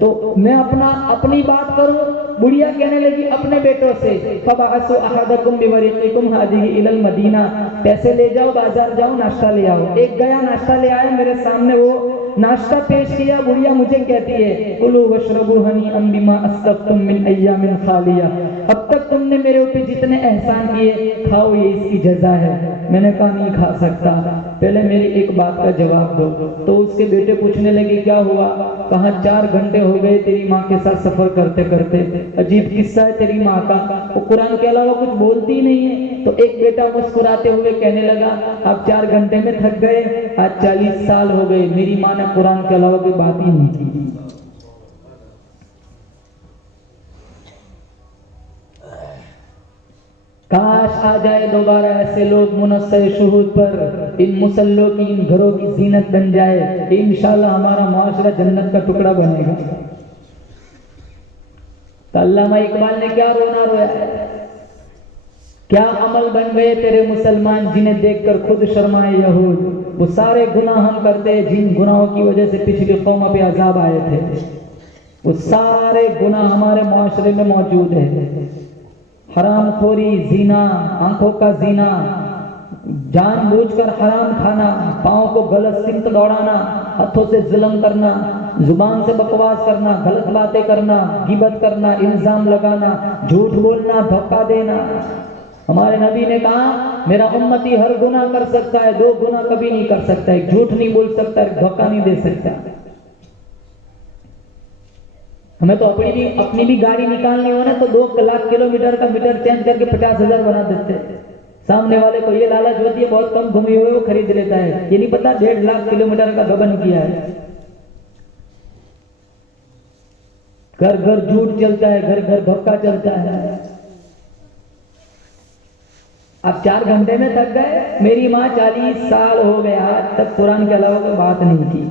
تو میں اپنی بات کروں بڑھیا کہنے لگی اپنے بیٹوں سے فبعثوا احدکم بورقکم هذه الى المدینہ، پیسے لے جاؤ بازار جاؤ ناشتہ لے آؤ۔ ایک گیا ناشتہ لے آیا، میرے سامنے وہ ناشتہ پیش کیا، بڑھیا مجھے کہتی ہے کلوا واشربوا ہنیئا بما اسلفتم من ایام خالیہ، اب تک تم نے میرے اوپر جتنے احسان کیے کھاؤ، یہ اس کی جزا ہے۔ میں نے کہا نہیں کھا سکتا، پہلے میری ایک بات کا جواب دو۔ تو اس کے بیٹے پوچھنے لگے کیا ہوا؟ کہا 4 گھنٹے ہو گئے تیری ماں کے ساتھ سفر کرتے کرتے، عجیب قصہ ہے تیری ماں کا، وہ قرآن کے علاوہ کچھ بولتی نہیں ہے۔ تو ایک بیٹا مسکراتے ہوئے کہنے لگا آپ 4 گھنٹے میں تھک گئے، آج 40 سال ہو گئے میری ماں نے قرآن کے علاوہ کوئی بات ہی نہیں کی۔ کاش آ جائے دوبارہ ایسے لوگ منصر شہود پر، ان مسلوں کی ان گھروں کی زینت بن جائے، انشاءاللہ ہمارا معاشرہ جنت کا ٹکڑا بنے گا۔ تو علامہ اقبال نے کیا رونا رویا ہے، کیا عمل بن گئے تیرے مسلمان جنہیں دیکھ کر خود شرمائے یہود، وہ سارے گناہ ہم کرتے جن گناہوں کی وجہ سے پچھلی قوموں پہ عذاب آئے تھے، وہ سارے گناہ ہمارے معاشرے میں موجود ہیں۔ حرام خوری، زنا، آنکھوں کا زنا، جان بوجھ کر حرام کھانا، پاؤں کو غلط سمت دوڑانا، ہاتھوں سے ظلم کرنا، زبان سے بکواس کرنا، غلط باتیں کرنا، غیبت کرنا، الزام لگانا، جھوٹ بولنا، دھوکہ دینا۔ ہمارے نبی نے کہا میرا امتی ہر گناہ کر سکتا ہے، 2 گناہ کبھی نہیں کر سکتا، ایک جھوٹ نہیں بول سکتا، ایک دھوکہ نہیں دے سکتا۔ ہمیں تو اپنی بھی گاڑی نکالنی ہو نا تو 2 لاکھ کلومیٹر کا میٹر چینج کر کے 50,000 بنا دیتے۔ سامنے والے کو یہ لالچ ہوتی ہے بہت کم گھومے ہوئے وہ خرید لیتا ہے، یہ نہیں پتا 1.5 لاکھ کلومیٹر کا گبن کیا ہے۔ گھر گھر جھوٹ چلتا ہے، گھر گھر دھوکہ چلتا ہے۔ اب 4 گھنٹے میں تھک گئے، میری ماں 40 سال ہو گئے آج تک قرآن کے علاوہ کوئی بات نہیں کی۔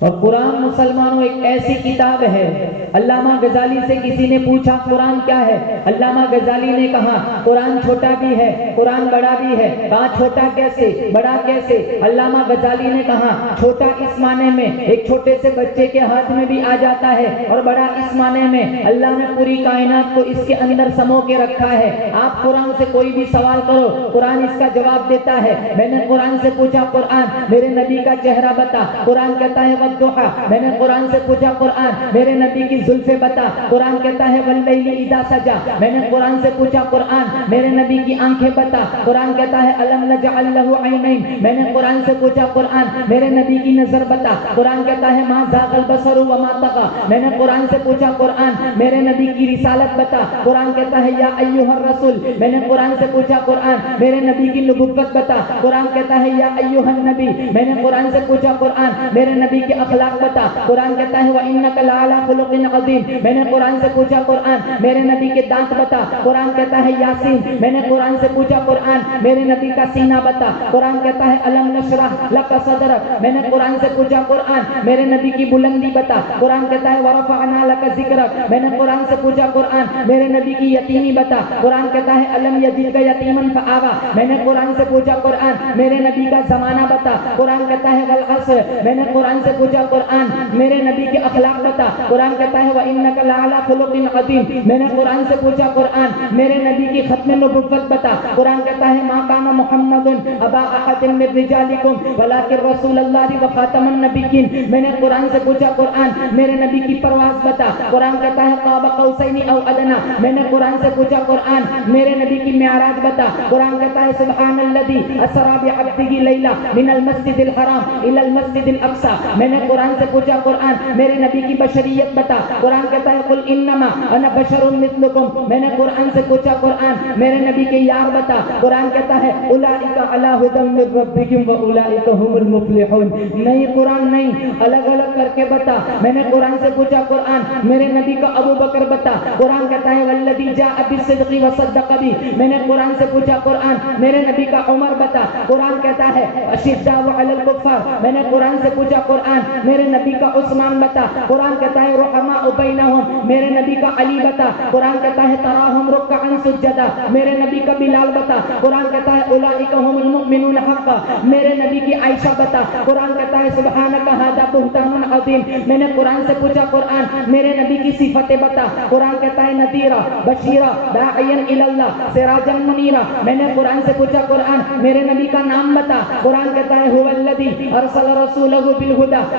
اور قرآن مسلمانوں ایک ایسی کتاب ہے، علامہ غزالی سے کسی نے پوچھا قرآن کیا ہے، علامہ غزالی نے کہا قرآن چھوٹا بھی ہے قرآن بڑا بھی ہے۔ کہا چھوٹا کیسے بڑا کیسے؟ علامہ غزالی نے کہا چھوٹا اس معنی میں ایک چھوٹے سے بچے کے ہاتھ میں بھی آ جاتا ہے، اور بڑا اس معنی میں اللہ نے پوری کائنات کو اس کے اندر سمو کے رکھا ہے۔ آپ قرآن سے کوئی بھی سوال کرو قرآن اس کا جواب دیتا ہے۔ میں نے قرآن سے پوچھا قرآن میرے نبی کا چہرہ بتا، قرآن کہتا ہے والضحیٰ۔ میں نے قرآن سے پوچھا قرآن میرے نبی کی زلفیں بتا، قرآن کہتا ہے واللیل اذا سجا۔ میں نے قرآن سے پوچھا قرآن میرے نبی کی آنکھیں بتا، قرآن کہتا ہے الم نجعل لہ عینین۔ میں نے قرآن سے پوچھا قرآن میرے نبی کی نظر بتا، قرآن کہتا ہے ما زاغ البصر وما طغى۔ میں نے قرآن سے پوچھا قرآن میرے نبی کی رسالت بتا، قرآن کہتا ہے یا ایھا الرسول۔ میں نے قرآن سے پوچھا قرآن میرے نبی کی نبوت بتا، قرآن کہتا ہے یا ایھا النبی۔ میں نے قرآن سے پوچھا قرآن میرے نبی کے اخلاق بتا، قرآن کہتا ہے وَإِنَّكَ لَعَلَىٰ خُلُقٍ عَظِيمٍ۔ میں نے قرآن سے پوچھا قرآن میرے نبی کے دانت بتا، قرآن کہتا ہے یاسین۔ میں نے قرآن سے پوچھا قرآن میرے نبی کا سینہ بتا، قرآن کہتا ہے الم نشرح لک صدرک۔ میں نے قرآن سے پوچھا قرآن میرے نبی کی بلندی بتا، قرآن کہتا ہے وَرَفَعْنَا لَكَ ذِكْرَكَ۔ میں نے قرآن سے پوچھا قرآن میرے نبی کی یتیمی بتا، قرآن کہتا ہے الم یجدک یتیما فآویٰ۔ میں نے قرآن سے پوچھا قرآن میرے نبی کا زمانہ بتا، قرآن کہتا ہے والعصر۔ میں نے قرآن سے پوچھا قرآن میرے نبی کے اخلاق بتا، قرآن کہتا ہے وَإِنَّكَ لَعَلَىٰ خُلُقٍ عَظِيمٍ۔ میں نے قرآن سے پوچھا قرآن میرے نبی کی ختم نبوت بتا، قرآن کہتا ہے ما کان محمد ابا احد من رجالکم ولکن رسول اللہ وخاتم النبیین۔ میں نے قرآن سے پوچھا قرآن میرے نبی کی پرواز بتا، قرآن کہتا ہے قاب قوسین او ادنی۔ میں نے قرآن سے پوچھا قرآن میرے نبی کی معراج بتا، قرآن کہتا ہے سبحان الذی اسری بعبدہ لیلا من المسجد الحرام الی المسجد الاقصی۔ میں نے قرآن سے پوچھا قرآن میرے نبی کی بشریت بتا، قرآن کہتا ہے قل انما انا بشر مثلکم۔ میں نے قرآن سے پوچھا قرآن میرے نبی کے یار بتا، قرآن کہتا ہے اولئک علی ھدی من ربکم واولئک هم المفلحون۔ نہیں قرآن نہیں، الگ الگ کر کے بتا۔ میں نے قرآن سے پوچھا قرآن میرے نبی کا ابو بکر بتا، قرآن کہتا ہے والذی جاء بالصدق وصدق به۔ میں نے قرآن سے پوچھا قرآن میرے نبی کا عمر بتا، قرآن کہتا ہے اشداء علی الکفار۔ میں نے قرآن سے پوچھا قرآن میرے نبی کا عثمان بتا، قرآن کہتا ہے رحماء رحماء بینہم، میرے نبی کا علی بتا، قرآن کہتا ہے تراہم رکعا سجدا، میرے نبی کا بلال بتا، قرآن کہتا ہے اولئک هم المؤمنون حقا، میرے نبی کی عائشہ بتا، قرآن کہتا ہے سبحانک ھذا بہتان عظیم، میں نے قرآن سے پوچھا قرآن میرے نبی کی صفتیں بتا، قرآن کہتا ہے نذیرا بشیرا داعیا الی اللہ سراجا منیرا، میں نے قرآن سے پوچھا قرآن میرے نبی کا نام بتا، قرآن کہتا ہے هو الذی ارسل رسولہ بالہدی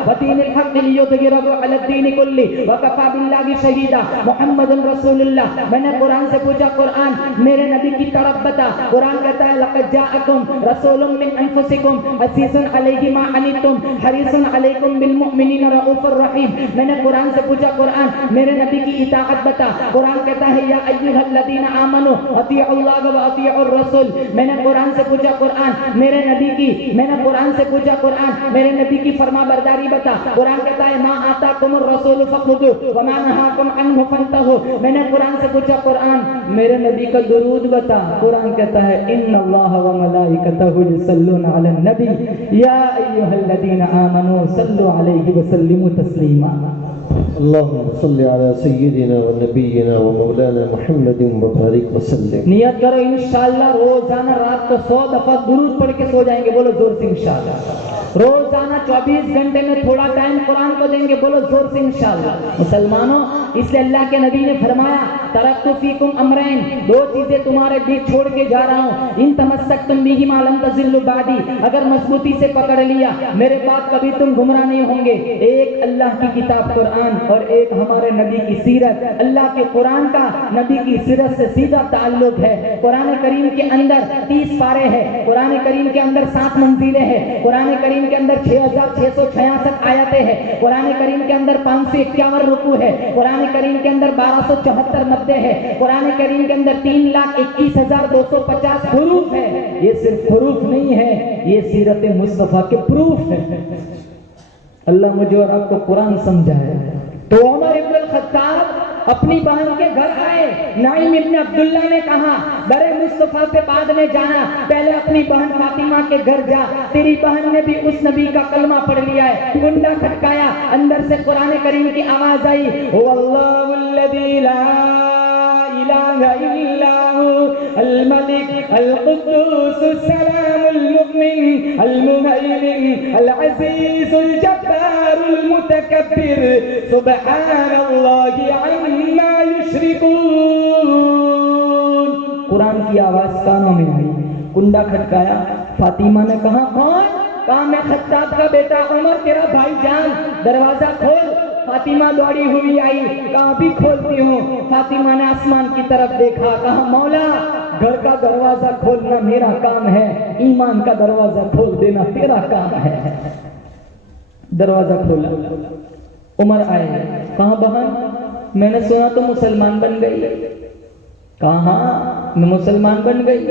ودین الحق لیظہرہ علی الدین کلہ وکفی باللہ شہیدا محمد رسول اللہ، میں نے قرآن سے پوچھا قرآن میرے نبی کی طرف بتا، قرآن کہتا ہے لقد جاءکم رسول من انفسکم عزیز علیہ ما عنتم حریص علیکم بالمؤمنین رؤوف الرحیم، میں نے قرآن سے پوچھا قرآن میرے نبی کی اطاعت بتا، قرآن کہتا ہے یا ایھا الذین آمنوا اطیعوا اللہ واطیعوا الرسول، میں نے قرآن سے پوچھا قرآن میرے نبی کی، میں نے قرآن سے پوچھا قرآن میرے نبی کی فرما برداری بتا، قرآن کہتا ہے ما آتاکم الرسول فخذوه وما نهاکم عنہ فانتہوا، میں نے قرآن سے پوچھا قرآن میرے نبی کا درود بتا، قرآن کہتا ہے ان اللہ وملائکتہ یصلون علی النبی یا ایھا الذین آمنوا صلوا علیہ وسلموا تسلیما۔ اللهم صل على سيدنا ونبينا ومولانا محمد وبارك وسلم۔ نیت کرو انشاءاللہ روزانہ رات کو 100 دفعہ درود پڑھ کے سو جائیں گے، بولو زور سے انشاءاللہ۔ روزانہ 24 گھنٹے میں تھوڑا ٹائم قرآن کو دیں گے، بولو زور سے انشاءاللہ۔ مسلمانوں اس لیے اللہ کے نبی نے فرمایا ترکت فیکم امرین، 2 چیزیں تمہارے بیچ چھوڑ کے جا رہا ہوں، ان تمسکتم بہما لن تضلوا بعدی، اگر مضبوطی سے پکڑ لیا میرے بعد کبھی تم گمراہ نہیں ہوں گے، ایک اللہ کی کتاب قرآن اور ایک ہمارے نبی کی سیرت۔ اللہ کے قرآن کا نبی کی سیرت سے سیدھا تعلق ہے۔ قرآن کریم کے اندر 30 پارے ہیں، قرآن کریم کے اندر 7 منزلیں ہیں، قرآن کریم کے اندر 6666 آیتیں ہیں، قرآن کریم کے اندر 551 رکوع ہے، قرآن کریم کے اندر 1274 مدیں ہے، قرآن کریم کے اندر 3,21,250 حروف ہے۔ یہ صرف حروف نہیں ہے، یہ سیرت مصطفیٰ کے پروف ہے۔ اللہ مجھے اور آپ کو قرآن سمجھائے۔ تو عمر ابن الخطاب اپنی بہن کے گھر آئے، نعیم ابن عبداللہ نے کہا در مصطفیٰ سے بعد میں جانا، پہلے اپنی بہن فاطمہ کے گھر جا، تیری بہن نے بھی اس نبی کا کلمہ پڑھ لیا ہے۔ کنڈا کھٹکایا، اندر سے قرآن کریم کی آواز آئی واللہ الذی لا الہ الا هو الملک القدوس السلام المؤمن المہیمن العزیز الجبار المتکبر سبحان اللہ عما یشرکون۔ قرآن کی آواز کانوں میں آئی، کنڈا کھٹکایا، فاطمہ نے کہا کون؟ کہا میں خطاب کا بیٹا عمر تیرا بھائی جان، دروازہ کھول۔ فاطمہ دوڑی ہوئی آئی، کہا بھی کھولتی ہوں۔ فاطمہ نے آسمان کی طرف دیکھا، کہا مولا گھر کا دروازہ کھولنا میرا کام ہے، ایمان کا دروازہ کھول دینا تیرا کام ہے۔ دروازہ کھولا، عمر آئے، کہا بہن میں نے سنا تو مسلمان بن گئی۔ کہا ہاں میں مسلمان بن گئی،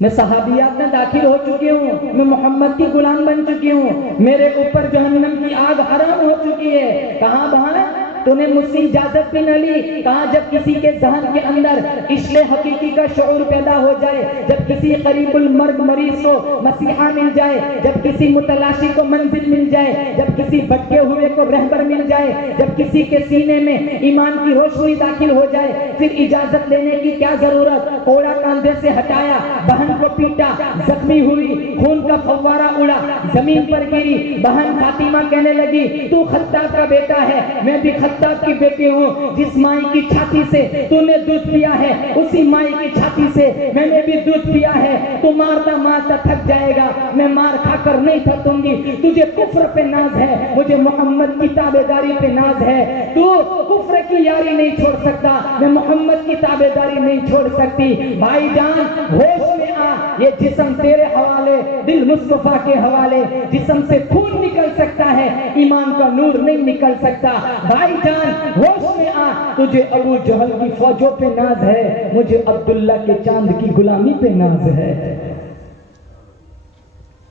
میں صحابیات میں داخل ہو چکی ہوں، میں محمد کی غلام بن چکی ہوں، میرے اوپر جہنم کی آگ حرام ہو چکی ہے۔ کہاں بہن تو نے مجھ سے اجازت بھی نہ لی؟ کہا جب کسی کے ذہن کے اندر عشق حقیقی کا شعور پیدا ہو جائے، جب کسی قریب المرگ مریض کو مسیحا مل جائے، جب کسی متلاشی کو منزل مل جائے، جب کسی بھٹکے ہوئے کو رہبر مل جائے، جب کسی کے سینے میں ایمان کی روشنی داخل ہو جائے، پھر اجازت لینے کی کیا ضرورت؟ کوڑا کاندھے سے ہٹایا، بہن کو پیٹا، زخمی ہوئی، خون کا فوارہ اڑا، زمین پر گری۔ بہن فاطمہ کہنے لگی تو خطاب کا بیٹا ہے، میں بھی خطاب کی بیٹی ہوں، جس مائی کی چھاتی سے تو نے دودھ پیا ہے اسی مائی کی چھاتی سے میں نے بھی دودھ پیا ہے۔ تو مارتا مارتا تھک جائے گا، میں مار کھا کر نہیں تھکوں گی۔ تجھے کفر پہ ناز ہے، مجھے محمد کی تابعداری پہ ناز ہے۔ تو کفر کی یاری نہیں چھوڑ سکتا، میں محمد کی تابعداری نہیں چھوڑ سکتی۔ بھائی جان ہوش میں آ، یہ جسم تیرے حوالے، دل مصطفیٰ کے حوالے۔ جسم سے خون نکل سکتا ہے، ایمان کا نور نہیں نکل سکتا۔ بھائی جان ہوش میں آ، تجھے ابو جہل کی فوجوں پہ ناز ہے، مجھے عبداللہ کے چاند کی غلامی پہ ناز ہے۔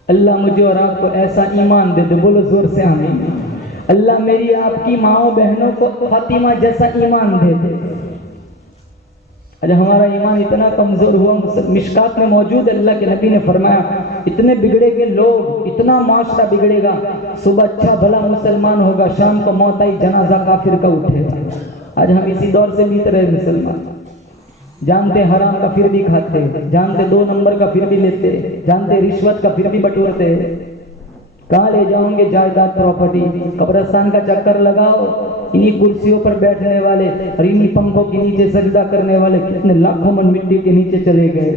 اللہ مجھے اور آپ کو ایسا ایمان دے دے، بولو زور سے آمین۔ اللہ میری آپ کی ماؤں بہنوں کو فاطمہ جیسا ایمان دے دے۔ اچھا ہمارا ایمان اتنا کمزور ہوا، مشکات میں موجود ہے، اللہ کے نبی نے فرمایا اتنے بگڑے گے لوگ، اتنا معاشرہ بگڑے گا، صبح اچھا بھلا مسلمان ہوگا، شام کو موت آئی جنازہ کافر کا اٹھے گا۔ آج ہم اسی دور سے بیت رہے مسلمان، جانتے حرام کا پھر بھی کھاتے، جانتے 2 نمبر کا پھر بھی لیتے، جانتے رشوت کا پھر بھی بٹورتے۔ کہاں لے جاؤں گے جائیداد پراپرٹی؟ قبرستان کا چکر لگاؤ، انہی کرسیوں پر بیٹھنے والے اور انہی پنکھوں کے نیچے سجدہ کرنے والے کتنے لاکھوں من مٹی کے نیچے چلے گئے۔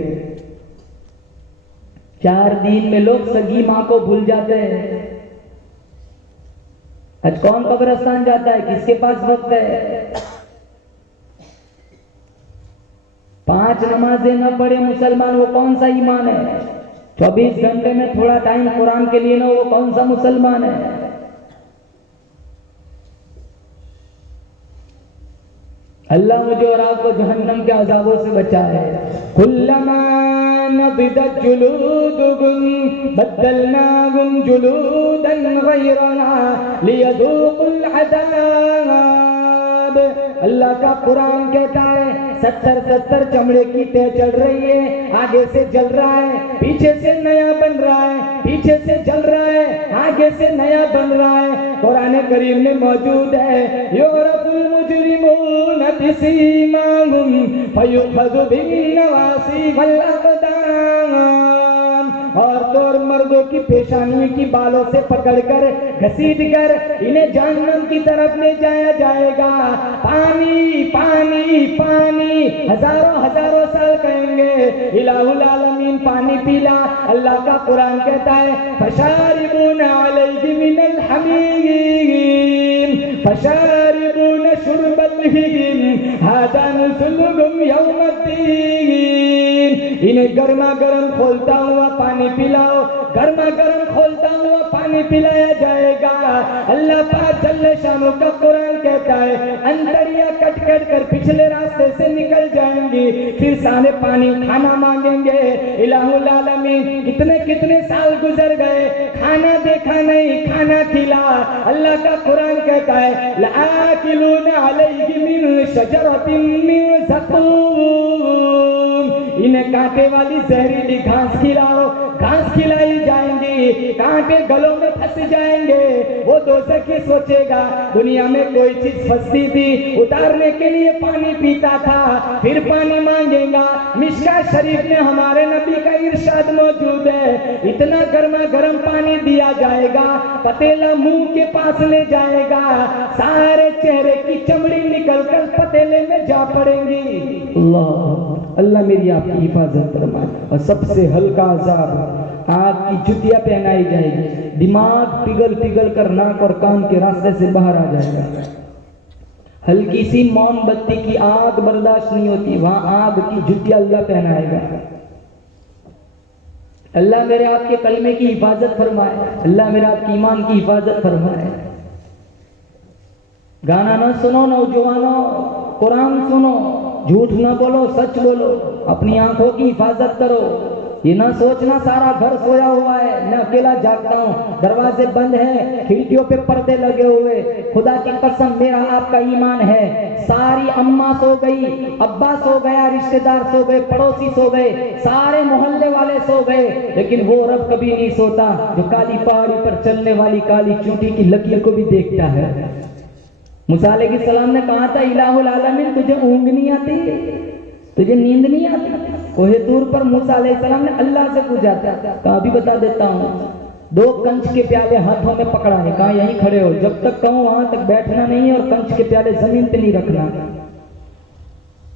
4 دن میں لوگ سگی ماں کو بھول جاتے ہیں۔ آج کون قبرستان جاتا ہے؟ کس کے پاس وقت ہے؟ 5 نمازیں نہ پڑھے مسلمان، وہ کون سا ایمان ہے؟ 24 گھنٹے میں تھوڑا ٹائم قرآن کے لیے نہ، وہ کون سا مسلمان ہے؟ اللہ مجھے اور آپ کو جہنم کے عذابوں سے بچائے۔ کلما نضجت جلودهم بدلناهم جلودا غیرها لیذوقوا العذاب۔ اللہ کا قرآن کہتا ہے 70 چمڑے کی طے چل رہی ہے، آگے سے جل رہا ہے، پیچھے سے نیا بن رہا ہے، پیچھے سے جل رہا ہے، آگے سے نیا بن رہا ہے۔ قرآن کریم میں موجود ہے یعرف المجرمون بسیماہم فیؤخذ بالنواصی والاقدام۔ عورتوں اور مردوں کی پیشانی کی بالوں سے پکڑ کر گھسیٹ کر انہیں جہنم کی طرف لے جایا جائے گا۔ پانی پانی پانی، ہزاروں سال کہیں گے الہ العالمین پانی پیلا۔ اللہ کا قرآن کہتا ہے فشاربون علیہ من الحمیم فشاربون شرب الہیم ھذا نزلهم یوم الدین۔ انہیں گرما گرم کھولتا ہوا پانی پلاؤ، گرما گرم کھولتا ہوا پانی پلایا جائے گا۔ اللہ پاک جل شانہ کا قرآن کہتا ہے انتڑیاں کٹ کٹ کر پچھلے راستے سے نکل جائیں گی، پھر سارے پانی کھانا مانگیں گے۔ الہ العالمین کتنے سال گزر گئے، کھانا دیکھا نہیں، کھانا کھلا۔ اللہ کا قرآن کہتا ہے لآکلون علیہ من شجرۃ من زقوم۔ انہیں کانٹے والی زہریلی گھاس کھلاؤ، گھاس کھلائی جائیں گی، کانٹے گلوں میں پھنس جائیں گے۔ وہ دوزخی سوچے گا دنیا میں کوئی چیز پھنستی تھی، اتارنے کے لیے پانی پیتا تھا، پھر پانی مانگے گا۔ مشکات شریف میں ہمارے نبی کا ارشاد موجود ہے اتنا گرما گرم پانی دیا جائے گا، پتیلا منہ کے پاس لے جائے گا، سارے چہرے کی چمڑی نکل کر پتیلے میں جا پڑیں گی۔ اللہ میری آپ کی حفاظت فرمائے۔ اور سب سے ہلکا عذاب آگ کی جتیاں پہنائی جائے گی، دماغ پگھل کر ناک اور کان کے راستے سے باہر آ جائے گا۔ ہلکی سی موم بتی کی آگ برداشت نہیں ہوتی، وہاں آگ کی جتیاں اللہ پہنائے گا۔ اللہ میرے آپ کے کلمے کی حفاظت فرمائے، اللہ میرے آپ کی ایمان کی حفاظت فرمائے۔ گانا نہ سنو نوجوانوں، قرآن سنو، جھوٹ نہ بولو، سچ بولو، اپنی آنکھوں کی حفاظت کرو۔ یہ نہ سوچنا سارا گھر سویا ہوا ہے، میں اکیلا جاگتا ہوں، دروازے بند ہیں، کھڑکیوں پہ پردے لگے ہوئے۔ خدا کی قسم میرا آپ کا ایمان ہے ساری اماں سو گئی، ابا سو گیا، رشتہ دار سو گئے، پڑوسی سو گئے، سارے محلے والے سو گئے، لیکن وہ رب کبھی نہیں سوتا جو کالی پہاڑی پر چلنے والی کالی چونٹی کی لکیر کو بھی دیکھتا ہے۔ موسیٰ علیہ السلام نے کہا تھا الہ العالمین تجھے اونگ نہیں آتی، تجھے نیند نہیں آتی؟ کوہ طور پر موسیٰ علیہ السلام نے اللہ سے پوچھا تھا، کہا بھی بتا دیتا ہوں، 2 کنچ کے پیالے ہاتھوں میں پکڑا ہے، کہا یہیں کھڑے ہو، جب تک کہوں وہاں تک بیٹھنا نہیں اور کنچ کے پیالے زمین پہ نہیں رکھنا۔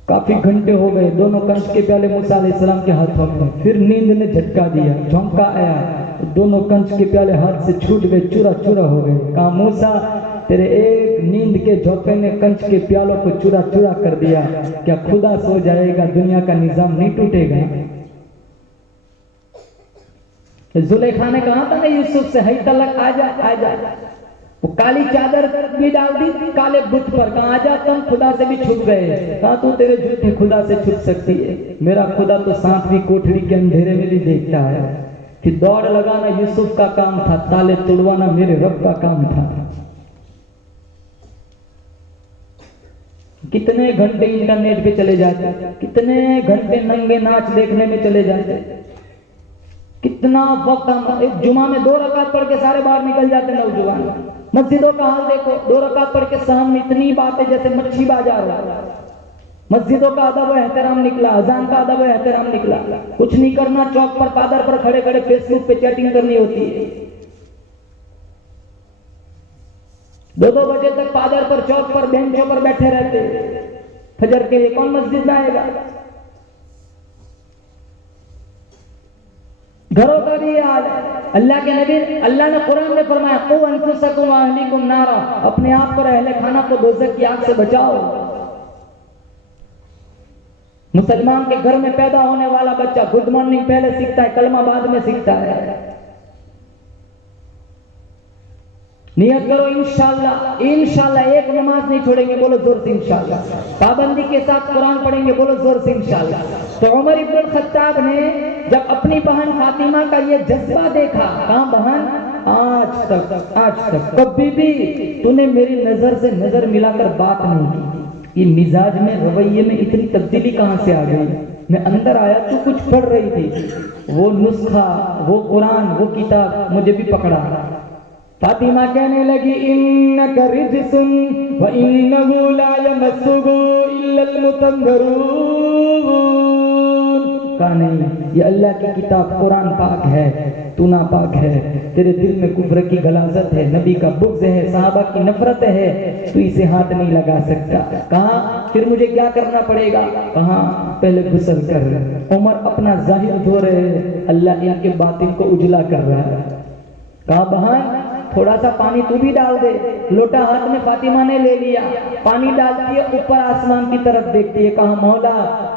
کافی گھنٹے ہو گئے، دونوں کنچ کے پیالے موسیٰ علیہ السلام کے ہاتھوں میں، پھر نیند نے جھٹکا دیا، جھونکا آیا، دونوں کنچ کے پیالے ہاتھ سے چھوٹ گئے، چورا چورا ہو گئے۔ کہا موسیٰ تیرے ایک نیند کے جھونکے نے کنچ کے پیالوں کو چورا چورا کر دیا، کیا خدا سو جائے گا دنیا کا نظام نہیں ٹوٹے گا؟ زلیخا نے کہا تھا نا یوسف سے، ہی تلک آ جا، وہ کالی چادر بھی ڈال دی کالے بت پر، کہا آجا تم خدا سے بھی چھپ گئے، کہا تو تیرے جھوٹے خدا سے چھپ سکتی ہے، میرا خدا تو 7ویں کوٹھڑی کے اندھیرے میں بھی دیکھتا ہے۔ کہ دوڑ لگانا یوسف کا کام تھا، تالے توڑوانا میرے رب کا کام تھا۔ کتنے گھنٹے انٹرنیٹ پہ چلے جاتے، کتنے گھنٹے ننگے ناچ دیکھنے میں چلے جاتے، کتنا وقت ہم ایک جمعہ میں 2 رکعت پڑھ کے سارے باہر نکل جاتے نوجوان۔ مسجدوں کا حال دیکھو، 2 رکعت پڑھ کے سامنے اتنی باتیں جیسے مچھی بازار ہو۔ مسجدوں کا ادب و احترام نکلا، اذان کا ادب و احترام نکلا، کچھ نہیں کرنا، چوک پر پادر پر کھڑے کھڑے فیس بک پہ چیٹنگ کرنی ہوتی ہے۔ 2 بجے تک پادر پر چوک پر بینچوں پر بیٹھے رہتے، فجر کے لیے کون مسجد میں آئے گا؟ گھروں کا بھی یہ حال ہے۔ اللہ کے نبی، اللہ نے قرآن میں فرمایا قُوْ أَنفُسَكُمْ وَأَهْلِيكُمْ نَارًا، اپنے آپ کو اور اہل خانہ کو دوزخ کی آگ سے بچاؤ۔ مسلمان کے گھر میں پیدا ہونے والا بچہ گڈ مارننگ پہلے سیکھتا ہے، کلمہ بعد میں سیکھتا ہے۔ نیت کرو انشاءاللہ ایک نماز نہیں چھوڑیں گے، بولو زور سے انشاءاللہ۔ پابندی کے ساتھ قرآن پڑھیں گے، بولو زور سے انشاءاللہ۔ تو عمر ابن الخطاب نے جب اپنی بہن فاطمہ کا یہ جذبہ دیکھا، کہاں بہن آج تک کبھی بھی تو نے میری نظر سے نظر ملا کر بات نہیں کی، یہ مزاج میں رویے میں اتنی تبدیلی کہاں سے آ گئی؟ میں اندر آیا تو کچھ پڑھ رہی تھی، وہ نسخہ، وہ قرآن، وہ کتاب مجھے بھی پکڑا۔ فاطمہ کہنے لگی انک رجس وانہ لا یمسہ الا المطہرون، کہا نہیں، یہ اللہ کی کتاب قرآن پاک ہے، تو ناپاک ہے، تیرے دل میں کفر کی غلاظت ہے، نبی کا بغض ہے، صحابہ کی نفرت ہے، تو اسے ہاتھ نہیں لگا سکتا۔ کہا پھر مجھے کیا کرنا پڑے گا؟ کہا پہلے غسل کر۔ عمر اپنا ظاہر دھو رہے، اللہ ان کے باطن کو اجلا کر رہا ہے۔ کہا بہن تھوڑا سا پانی تو بھی ڈال دے۔ لوٹا ہاتھ میں فاطمہ نے لے لیا، پانی ڈالتی ہے، اوپر آسمان کی طرف دیکھتی ہے، کہا مولا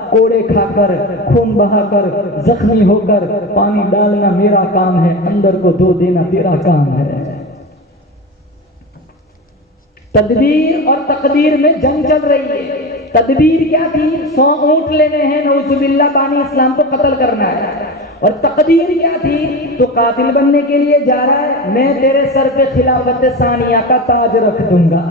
کوڑے کھا کر، خون بہا کر، زخمی ہو کر پانی ڈالنا میرا کام ہے، اندر کو دھو دینا تیرا کام ہے۔ تدبیر اور تقدیر میں جنگ چل رہی ہے۔ تدبیر کیا تھی؟ 100 اونٹ لینے ہیں، نعوذ باللہ بانی اسلام کو قتل کرنا ہے۔ اور تقدیر کیا تھی؟ تو قاتل بننے کے لیے جا رہا ہے، میں تیرے سر پہ خلافت ثانیہ کا تاج رکھ دوں گا۔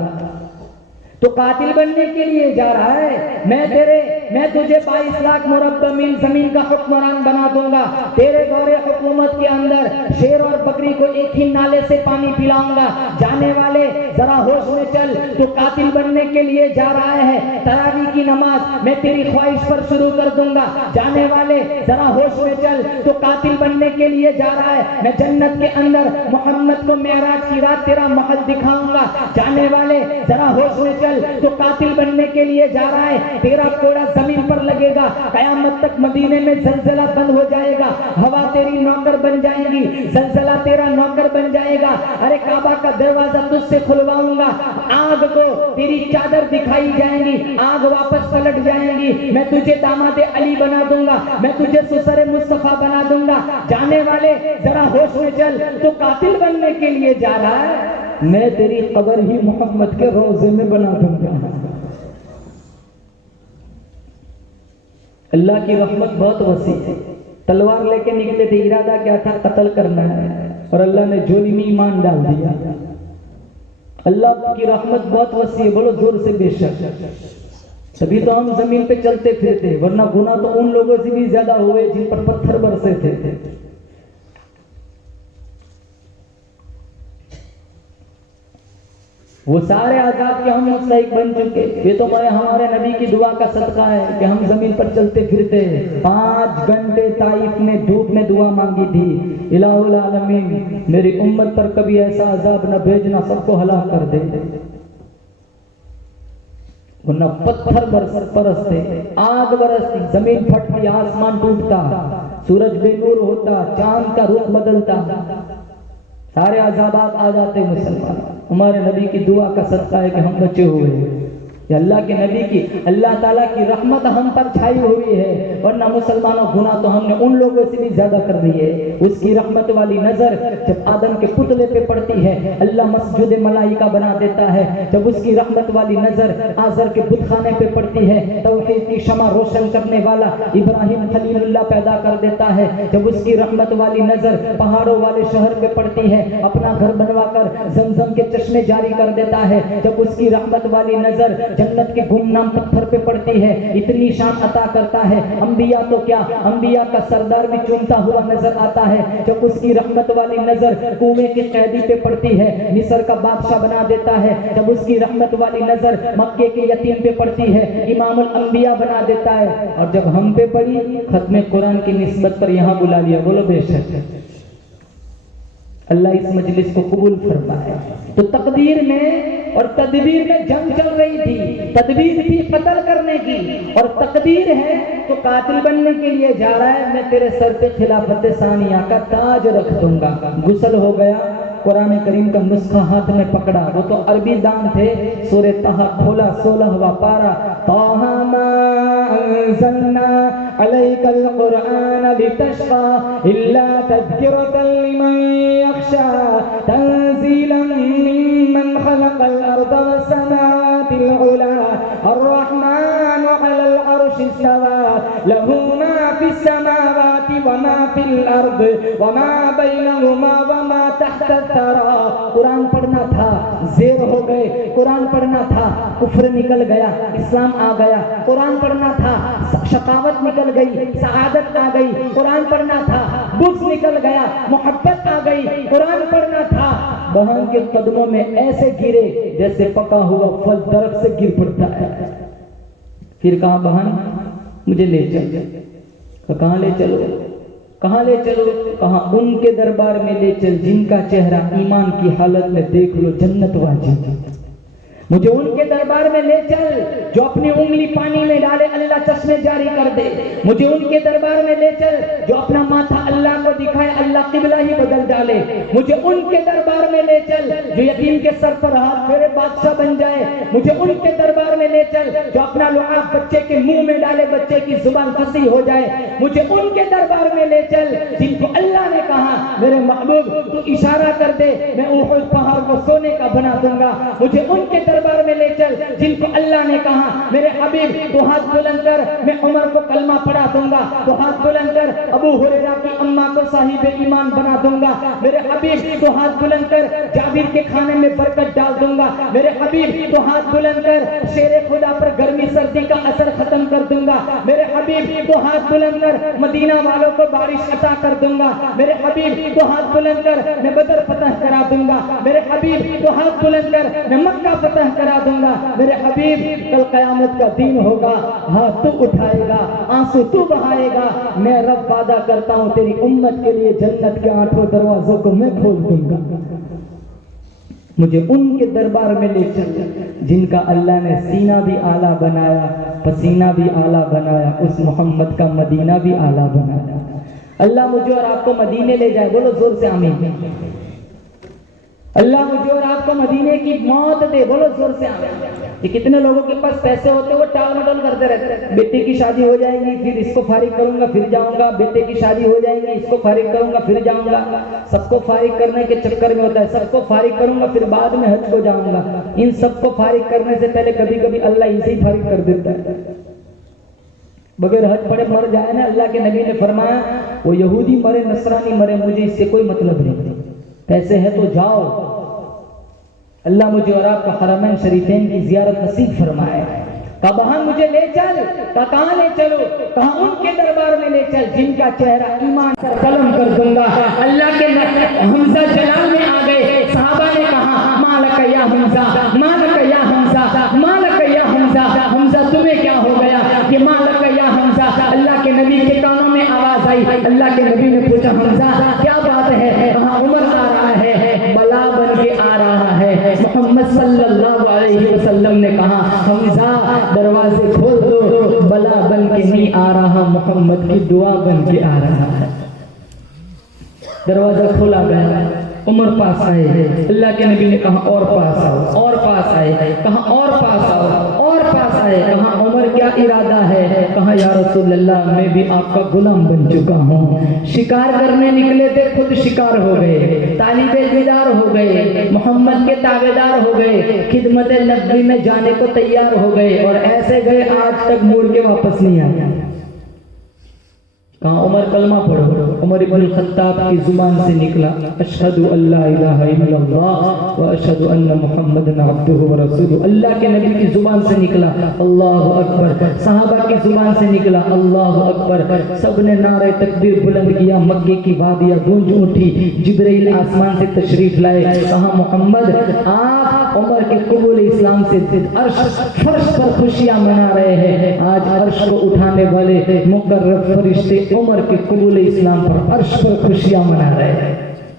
تو قاتل بننے کے لیے جا رہا ہے، میں تجھے 22 لاکھ مربع میل زمین کا حکمران بنا دوں گا، تیرے دور حکومت کے اندر شیر اور بکری کو ایک ہی نالے سے پانی پلاؤں گا۔ جانے والے ذرا ہوش میں چل، تو قاتل بننے کے لیے جا رہا ہے، تراویح کی نماز میں تیری خواہش پر شروع کر دوں گا۔ جانے والے ذرا ہوش میں چل، تو قاتل بننے کے لیے جا رہا ہے، میں جنت کے اندر محمد کو معراج کی رات تیرا محل دکھاؤں گا۔ جانے والے ذرا ہوش میں چل، تو قاتل بننے کے لیے جا رہا ہے، تیرا کوڑا زمین پر لگے گا، قیامت تک مدینے میں زلزلہ بند ہو جائے گا، ہوا تیری نوکر بن جائے گی، زلزلہ تیرا نوکر بن جائے گا، ارے کعبہ کا دروازہ تجھ سے کھلواؤں گا، آگ کو تیری چادر دکھائی جائیں گی، آگ واپس پلٹ جائیں گی، میں تجھے داماد علی بنا دوں گا، میں تجھے سسر مصطفیٰ بنا دوں گا۔ جانے والے ذرا ہوش میں چل، تو قاتل بننے کے لیے جا رہا ہے، میں تیری قبر ہی محمد کے روضے میں بنا دوں گا۔ اللہ کی رحمت بہت وسیع ہے۔ تلوار لے کے نکلے تھے، ارادہ کیا تھا؟ قتل کرنا ہے، اور اللہ نے جھولی میں ایمان ڈال دیا۔ اللہ کی رحمت بہت وسیع ہے، بولو زور سے بے شک۔ تبھی تو ہم زمین پہ چلتے پھرتے، ورنہ گناہ تو ان لوگوں سے بھی زیادہ ہوئے جن پر پتھر برسے تھے۔ وہ سارے عذاب کے ہم مستحق بن چکے، یہ تو ہمارے نبی کی دعا کا صدقہ ہے کہ ہم زمین پر چلتے پھرتے 5 گھنٹے طائف میں دھوپ میں دعا مانگی تھی، الہ العالمین میری امت پر کبھی ایسا عذاب نہ بھیجنا، سب کو ہلاک کر دے۔ ورنہ پتھر برستے، آگ برستی، زمین پھٹتی، آسمان ٹوٹتا، سورج بے نور ہوتا، چاند کا رخ بدلتا، سارے عذابات آ جاتے مسلمان۔ ہمارے نبی کی دعا کا صدقہ ہے کہ ہم بچے ہوئے ہیں، کہ اللہ کے نبی کی، اللہ تعالیٰ کی رحمت ہم پر چھائی ہوئی ہے، ورنہ مسلمانوں گناہ تو ہم نے ان لوگوں سے بھی زیادہ کر دی ہے۔ اس کی رحمت والی نظر جب آدم کے پتلے پہ پڑتی ہے، اللہ مسجد ملائکہ بنا دیتا ہے۔ جب اس کی رحمت والی نظر آزر کے بت خانے پہ پڑتی ہے، توحید کی شمع روشن کرنے والا ابراہیم خلیل اللہ پیدا کر دیتا ہے۔ جب اس کی رحمت والی نظر پہاڑوں والے شہر پہ پڑتی ہے، اپنا گھر بنوا کر زمزم کے چشمے جاری کر دیتا ہے۔ جب اس کی رحمت والی نظر جنت کے گمنام پتھر پہ پڑتی ہے، اتنی شان عطا کرتا ہے۔ انبیاء تو کیا، انبیاء کا سردار بھی چومتا ہوا نظر آتا ہے جب اس کی رحمت والی نظر کنویں کے قیدی پہ پڑتی ہے، مصر کا بادشاہ بنا دیتا ہے جب اس کی رحمت والی نظر مکے کے یتیم پہ پڑتی ہے، امام الانبیاء بنا دیتا ہے، اور جب ہم پہ پڑی ختم قرآن کی نسبت پر یہاں بلا لیا۔ بولو بے شک اللہ اس مجلس کو قبول فرمائے۔ تو تقدیر میں اور تدبیر میں جنگ چل رہی تھی، تدبیر تھی قتل کرنے کی، اور تقدیر ہے تو قاتل بننے کے لیے جا رہا ہے، میں تیرے سر پہ خلافت ثانیہ کا تاج رکھ دوں گا۔ غسل ہو گیا، قرآن کریم کا نسخہ ہاتھ میں پکڑا، وہ تو عربی دان تھے، سورہ طہ کھولا 16واں پارہ، طٰہ ما انزلنا علیک القرآن لتشقى الا تذکرۃ لمن یخشى تنزیلا ممن خلق الارض والسماوات العلی الرحمن علی العرش استوى له ما فی السماوات وما فی الارض وما بینہما وما تحت الثری۔ قرآن پڑھنا تھا، زیر ہو گئے، قرآن پڑھنا تھا، کفر نکل گیا، اسلام آ گیا، قرآن پڑھنا تھا، شقاوت نکل گئی، سعادت آ گئی، قرآن پڑھنا تھا، بغض نکل گیا، محبت آ گئی، قرآن پڑھنا تھا۔ بہن کے قدموں میں ایسے گرے جیسے پکا ہوا پھل درخت سے گر پڑتا ہے۔ پھر کہا بہن مجھے لے چل۔ کہاں لے چلو؟ کہاں لے چلو؟ کہا ان کے دربار میں لے چل جن کا چہرہ ایمان کی حالت میں دیکھ لو جنت واجب۔ مجھے ان کے دربار میں لے چل جو اپنی انگلی پانی میں ڈالے اللہ چشمے جاری کر دے۔ مجھے ان کے دربار میں لے چل جو اپنا ماتھا اللہ کو دکھائے اللہ قبلہ ہی بدل ڈالے۔ مجھے ان کے دربار میں لے چل جو یتیم کے سر پر ہاتھ پھیرے بادشاہ بن جائے۔ مجھے ان کے دربار میں لے چل جو اپنا لعاب بچے کے منہ میں ڈالے بچے کی زبان فصیح ہو جائے۔ مجھے ان کے دربار میں لے چل جن کو اللہ نے کہا میرے محبوب تو اشارہ کر دے میں احد پہاڑ کو سونے کا بنا دوں گا۔ مجھے ان کے دربار میں لے چل جن کو اللہ نے کہا میرے حبیب تو ہاتھ بلند کر میں عمر کو کلمہ پڑھا دوں گا، تو ہاتھ بلند کر ابو ہریرہ کی اماں کو صاحب ایمان بنا دوں گا، میرے حبیب تو ہاتھ بلند کر جابر کے کھانے میں برکت ڈال دوں گا، میرے حبیب تو ہاتھ بلند کر شیر خدا پر گرمی سردی کا اثر ختم کر دوں گا، میرے حبیب تو ہاتھ بلند کر مدینہ والوں کو بارش عطا کر دوں گا، میرے حبیب تو ہاتھ بلند کر میں بدر فتح کرا دوں گا، میرے حبیب تو ہاتھ بلند کر میں مکہ فتح کرا دوں گا، میرے حبیب کل قیامت کا دن ہوگا، ہاتھ تو اٹھائے گا آنسو تو بہائے گا، میں رب وعدہ کرتا ہوں تیری امت کے لیے جنت کے 8 دروازوں کو میں کھول دوں گا۔ مجھے ان کے دربار میں لے چل جن کا اللہ نے سینہ بھی اعلیٰ بنایا، پسینہ بھی اعلیٰ بنایا، اس محمد کا مدینہ بھی اعلیٰ بنایا۔ اللہ مجھے اور آپ کو مدینے لے جائے، بولو زور سے آمین۔ اللہ مجھے اور آپ کو مدینے کی موت دے، بولو زور سے آمین۔ یہ کتنے لوگوں کے پاس پیسے ہوتے وہ ٹال مٹول کرتے رہتے ہیں، بیٹے کی شادی ہو جائے گی پھر اس کو فارغ کروں گا پھر جاؤں گا، بیٹے کی شادی ہو جائے گی اس کو فارغ کروں گا پھر جاؤں گا، سب کو فارغ کرنے کے چکر میں ہوتا ہے سب کو فارغ کروں گا پھر بعد میں حج کو جاؤں گا۔ ان سب کو فارغ کرنے سے پہلے کبھی کبھی اللہ اسے ہی فارغ کر دیتا ہے، بغیر حج پڑے مر جائے نا۔ اللہ کے نبی نے فرمایا وہ یہودی مرے نصرانی مرے مجھے اس سے کوئی مطلب نہیں، پیسے ہے تو جاؤ۔ اللہ مجھے اور آپ کو حرمین شریفین کی زیارت نصیب فرمائے۔ کہا بہن مجھے لے چل، کہاں لے چلو؟ کہا ان کے دربار میں لے چل جن کا چہرہ ایمان پر قلم کر دوں گا۔ اللہ کے حمزہ جلال میں آ گئے، صحابہ نے کہا مالک یا حمزہ، مالک یا حمزہ، مالک یا حمزہ، حمزہ تمہیں کیا ہو گیا کہ مالک یا حمزہ؟ اللہ کے نبی کے کانوں میں آواز آئی، اللہ کے نبی نے پوچھا حمزہ کیا بات ہے؟ کہا عمر آ رہا ہے، بلا بن کے آ رہا ہے۔ محمد صلی اللہ علیہ وسلم نے کہا حمزہ دروازے کھول دو، بلا بن کے نہیں آ رہا محمد کی دعا بن کے آ رہا ہے۔ دروازہ کھولا گیا، عمر پاس آئے، اللہ کے نبی نے کہا اور پاس آؤ، اور پاس آئے، کہا اور پاس آؤ، اور پاس آئے، کہا عمر کیا ارادہ ہے؟ کہا یا رسول اللہ میں بھی آپ کا غلام بن چکا ہوں۔ شکار کرنے نکلے تھے خود شکار ہو گئے، طالب دیدار ہو گئے، محمد کے تابعدار ہو گئے، خدمت نبوی میں جانے کو تیار ہو گئے، اور ایسے گئے آج تک موڑ کے واپس نہیں آئے۔ کہا عمر کلمہ پڑھو. عمر ابن الخطاب کی زبان سے نکلا اشہد ان لا الہ الا اللہ و اشہد ان محمدن عبدہ و رسولہ. اللہ کے نبی کی زبان سے نکلا اللہ اکبر. صحابہ کی زبان سے نکلا اللہ اکبر. سب نے نعرہ تکبیر بلند کیا. مکے کی وادیاں گونج اٹھی. جبرائیل آسمان سے تشریف لائے. کہا محمد آپ عمر کے قبول اسلام سے عرش فرش پر خوشیاں منا رہے ہیں. آج عرش کو اٹھانے والے مقرب فرشتے عمر کے قبول اسلام پر عرش پر خوشیاں منا رہے ہیں.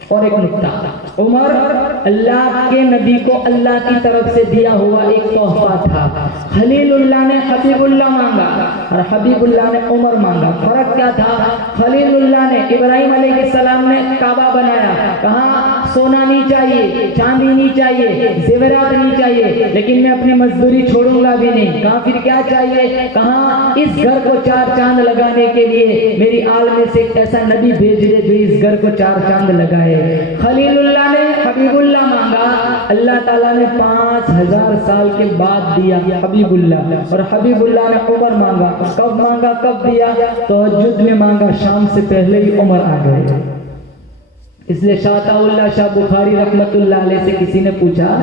اور ایک نکتہ، عمر اللہ کے نبی کو اللہ کی طرف سے دیا ہوا ایک تحفہ تھا. خلیل اللہ نے حبیب اللہ مانگا اور حبیب اللہ نے عمر مانگا. فرق کیا تھا؟ خلیل اللہ نے ابراہیم علیہ السلام نے کعبہ بنایا. کہا سونا نہیں چاہیے، چاندی نہیں چاہیے، زیورات نہیں چاہیے، لیکن میں اپنی مزدوری چھوڑوں گا بھی نہیں. کہا پھر کیا چاہیے؟ کہا اس گھر کو 4 چاند لگانے کے لیے میری آل میں سے ایک ایسا نبی بھیج دے جو اس گھر کو 4 چاند لگائے. خلیل اللہ نے حبیب اللہ مانگا. اللہ تعالیٰ نے 5000 سال کے بعد دیا حبیب اللہ. اور حبیب اللہ نے عمر مانگا. کب مانگا؟ کب دیا؟ تہجد میں مانگا. شام سے پہلے ہی عمر آ گئے. اس لیے شاہ طاء اللہ شاہ بخاری رحمت اللہ علیہ سے کسی نے پوچھا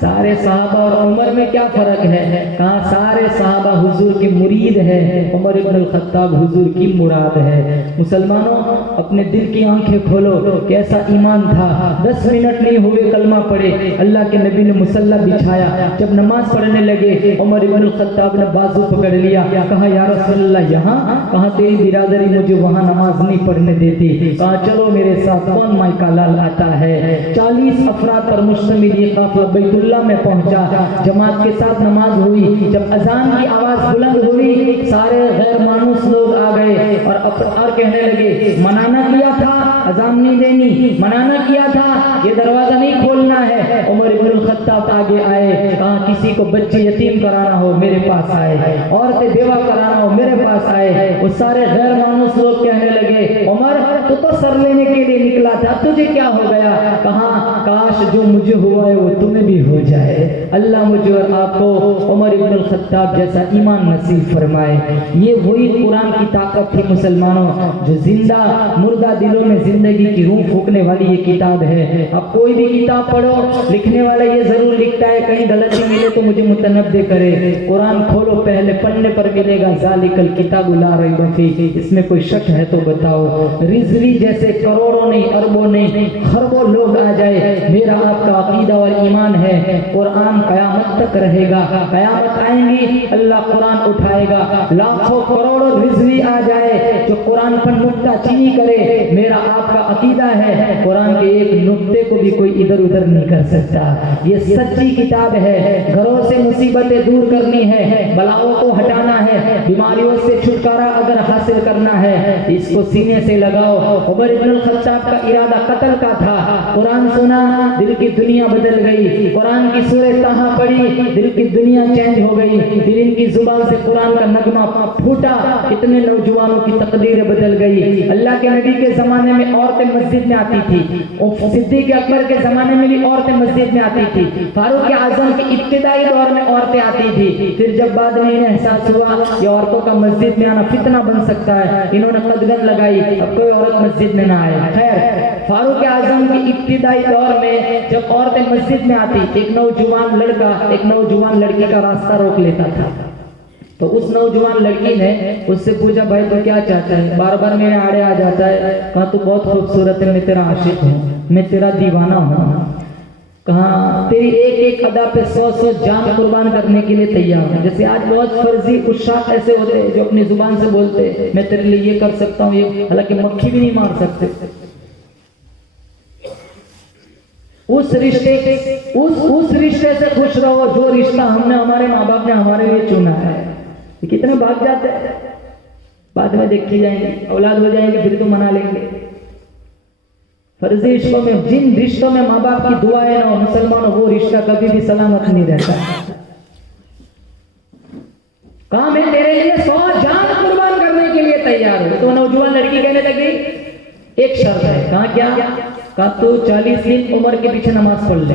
سارے صحابہ اور عمر میں کیا فرق ہے؟ کہا سارے صحابہ حضور کے مرید ہیں، عمر ابن الخطاب حضور کی مراد ہے. مسلمانوں اپنے دل کی آنکھیں کھولو. کیسا ایمان تھا. 10 منٹ نہیں ہوئے کلمہ پڑھے. اللہ کے نبی نے مصلی بچھایا. جب نماز پڑھنے لگے عمر ابن الخطاب نے بازو پکڑ لیا. کہا یا رسول اللہ یہاں؟ کہا تیری برادری مجھے وہاں نماز نہیں پڑھنے دیتی. کہا چلو میرے ساتھ. کون مائی کا لال آتا ہے. 40 افراد پر مشتمل یہ قافلہ بیت اللہ میں پہنچا. جماعت کے ساتھ نماز ہوئی. جب اذان کی آواز بلند ہوئی سارے غیر مانوس لوگ آ گئے اور کہنے لگے منانا کیا تھا اذان نہیں دینی، منانا کیا تھا یہ دروازہ نہیں کھولنا ہے. عمر ابن الخطاب آگے آئے. کہا کسی کو بچے یتیم کرانا ہو میرے پاس آئے، عورتیں بیوہ کرانا ہو میرے پاس آئے. وہ سارے غیر مانوس لوگ کہنے لگے عمر تو سر لینے کے لیے نکلا تھا، تجھے کیا ہو گیا؟ کہا کاش جو مجھے ہوا ہے وہ تمہیں بھی ہو جائے. اللہ مجھے اور آپ کو عمر ابن الخطاب جیسا ایمان نصیب فرمائے. یہ وہی قرآن کی طاقت تھی مسلمانوں جو زندہ مردہ دلوں میں زندگی کی روح پھونکنے والی یہ کتاب ہے. اب کوئی بھی کتاب پڑھو لکھنے والا یہ ضرور لکھتا ہے کہیں غلطی ملے تو مجھے متنبہ کرے. قرآن کھولو پہلے پڑھنے پر ملے گا ذالک الکتاب لا ریب فیہ. اس میں کوئی شک ہے تو بتاؤ. رضوی جیسے کروڑوں نہیں اربوں نہیں خربوں لوگ آ جائے میرا آپ کا عقیدہ اور ایمان ہے قرآن قیامت تک رہے گا. قیامت آئیں گی اللہ قرآن اٹھائے گا. لاکھوں کروڑوں رضوی آ جائے جو قرآن پر نکتہ چینی کرے میرا آپ کا عقیدہ ہے قرآن کے ایک نکتے کو بھی کوئی ادھر ادھر نہیں کر سکتا. یہ سچی کتاب ہے. گھروں سے مصیبتیں دور کرنی ہے، بلاؤں کو ہٹانا ہے، بیماریوں سے چھٹکارا اگر حاصل کرنا ہے اس کو سینے سے لگاؤ. عمر ابن الخطاب کا ارادہ قتل کا تھا. قرآن سنا دل کی دنیا بدل گئی. قرآن کی سورہ طٰہٰ پڑھی دل کی دنیا چینج ہو گئی. پھر ان کی زبان سے قرآن کا نغمہ پھوٹا. کتنے نوجوانوں کی تقدیر بدل گئی. اللہ کے نبی کے زمانے میں عورتیں مسجد میں آتی تھی. صدیق اکبر کے زمانے میں بھی عورتیں مسجد میں آتی تھی. فاروق اعظم کے ابتدائی دور میں عورتیں آتی تھی. پھر جب بعد میں انہیں احساس ہوا یہ عورتوں کا مسجد میں آنا فتنہ بن سکتا ہے انہوں نے قدغن لگائی اب کوئی عورت مسجد میں نہ آئے. خیر فاروق اعظم کے ابتدائی دور میں جب عورتیں مسجد میں آتی ایک نوجوان لڑکا ایک نوجوان لڑکی کا راستہ روک لیتا تھا. تو اس نوجوان لڑکی نے اس سے پوچھا بھائی تو کیا چاہتا ہے؟ بار بار میرے آڑے آ جاتا ہے. کہا تو بہت خوبصورت ہے، میں تیرا عاشق ہوں، میں تیرا دیوانہ ہوں. کہا تیری ایک ایک ادا پہ 100 جان قربان کرنے کے لیے تیار ہوں. جیسے آج بہت فرضی عشاق ایسے ہوتے ہیں جو اپنی زبان سے بولتے ہیں میں تیرے لیے یہ کر سکتا ہوں یہ، حالانکہ مکھی بھی نہیں مار سکتے. اس رشتے سے خوش رہو جو رشتہ ہم نے ہمارے ماں باپ نے ہمارے لیے چنا ہے. کتنے بھاگ جاتے ہیں بعد میں دیکھی جائیں گے اولاد ہو جائیں گے پھر تو منا لیں گے. فرضی رشتوں میں جن رشتوں میں ماں باپ کی دعائیں نہ ہو مسلمانوں وہ رشتہ کبھی بھی سلامت نہیں رہتا. کہا میں تیرے لیے 100 جان قربان کرنے کے لیے تیار ہوں. تو نوجوان لڑکی کہنے لگی ایک شرط ہے. کہا کیا؟ کہا تو 40 دن عمر کے پیچھے نماز پڑھ لے.